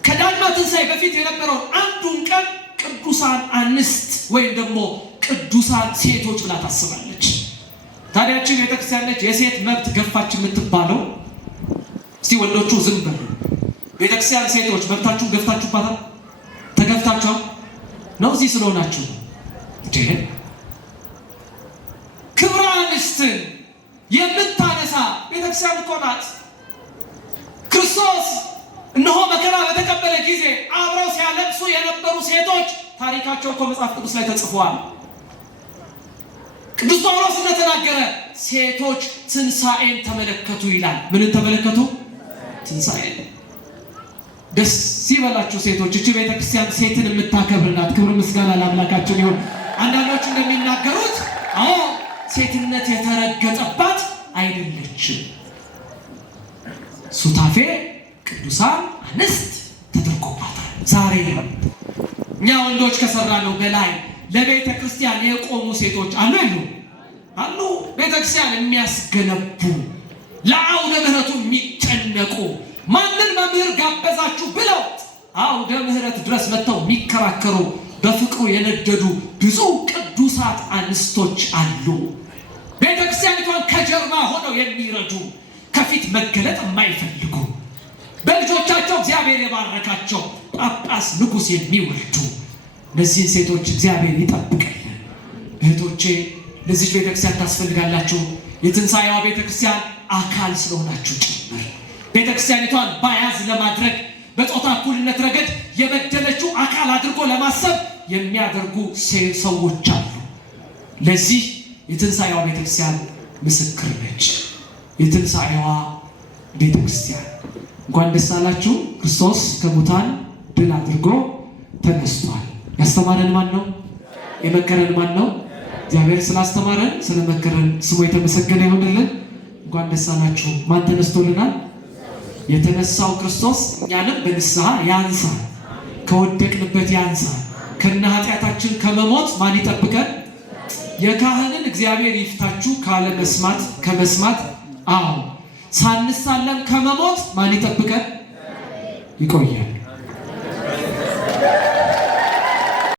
ከዳግማ ትንሣኤ በፊት የነበረውን አንዱን ቀን ቅዱሳን አንስት ወይም ደግሞ ቅዱሳን ሴቶች ብላ ታስባለች። ታዲያችን ቤተክርስቲያን ነች የሴት መብት ገፋች የምትባለው። እስቲ ወንዶቹ ዝም በሉ። ቤተክርስቲያን ሴቶች መብታችሁን ገፍታችሁባታል? ተገፍታችኋል ነው? እዚህ ስለሆናችሁ ክብረ አንስትን የምታነሳ ቤተክርስቲያን እኮ ናት። ክርስቶስ እነሆ መከራ በተቀበለ ጊዜ አብረው ሲያለቅሱ የነበሩ ሴቶች ታሪካቸው እኮ መጽሐፍ ቅዱስ ላይ ተጽፏል። ቅዱስ ጳውሎስ እንደተናገረ ሴቶች ትንሣኤን ተመለከቱ ይላል። ምንን ተመለከቱ? ትንሣኤን። ደስ ይበላችሁ ሴቶች። እቺ ቤተክርስቲያን ሴትን የምታከብር ናት። ክብር ምስጋና ለአምላካችን ይሁን። አንዳንዶች እንደሚናገሩት አዎ ሴትነት የተረገጠባት አይደለችም። ሱታፌ ቅዱሳን አንስት ተደርጎባታል። ዛሬ እኛ ወንዶች ከሰራነው በላይ ለቤተ ክርስቲያን የቆሙ ሴቶች አሉ ይሉ አሉ። ቤተ ክርስቲያን የሚያስገነቡ ለአውደ ምሕረቱ የሚጨነቁ ማንን መምህር ጋበዛችሁ ብለው አውደ ምሕረት ድረስ መጥተው የሚከራከሩ በፍቅሩ የነደዱ ብዙ ቅዱሳት አንስቶች አሉ። ቤተ ክርስቲያኒቷን ከጀርባ ሆነው የሚረዱ ከፊት መገለጥ የማይፈልጉ በልጆቻቸው እግዚአብሔር የባረካቸው ጳጳስ ንጉሥ የሚወልዱ እነዚህን ሴቶች እግዚአብሔር ይጠብቅልን። እህቶቼ ለዚህ ቤተክርስቲያን ታስፈልጋላችሁ። የትንሣኤዋ ቤተክርስቲያን አካል ስለሆናችሁ ጭምር ቤተክርስቲያኒቷን ባያዝ ለማድረግ በጾታ እኩልነት ረገድ የበደለችው አካል አድርጎ ለማሰብ የሚያደርጉ ሰዎች አሉ። ለዚህ የትንሣኤዋ ቤተክርስቲያን ምስክር ነች። የትንሣኤዋ ቤተክርስቲያን እንኳን ደስ አላችሁ። ክርስቶስ ከሙታን ድል አድርጎ ተነስቷል። ያስተማረን ማን ነው? የመከረን ማን ነው? እግዚአብሔር ስላስተማረን ስለመከረን ስሙ የተመሰገነ ይሁንልን። እንኳን ደስ አላችሁ። ማን ተነስቶልናል? የተነሳው ክርስቶስ እኛንም በንስሐ ያንሳል፣ ከወደቅንበት ያንሳል። ከነ ኃጢአታችን ከመሞት ማን ይጠብቀን? የካህንን እግዚአብሔር ይፍታችሁ ካለ መስማት ከመስማት ሳንሳለም ከመሞት ማን ይጠብቀን? ይቆያል።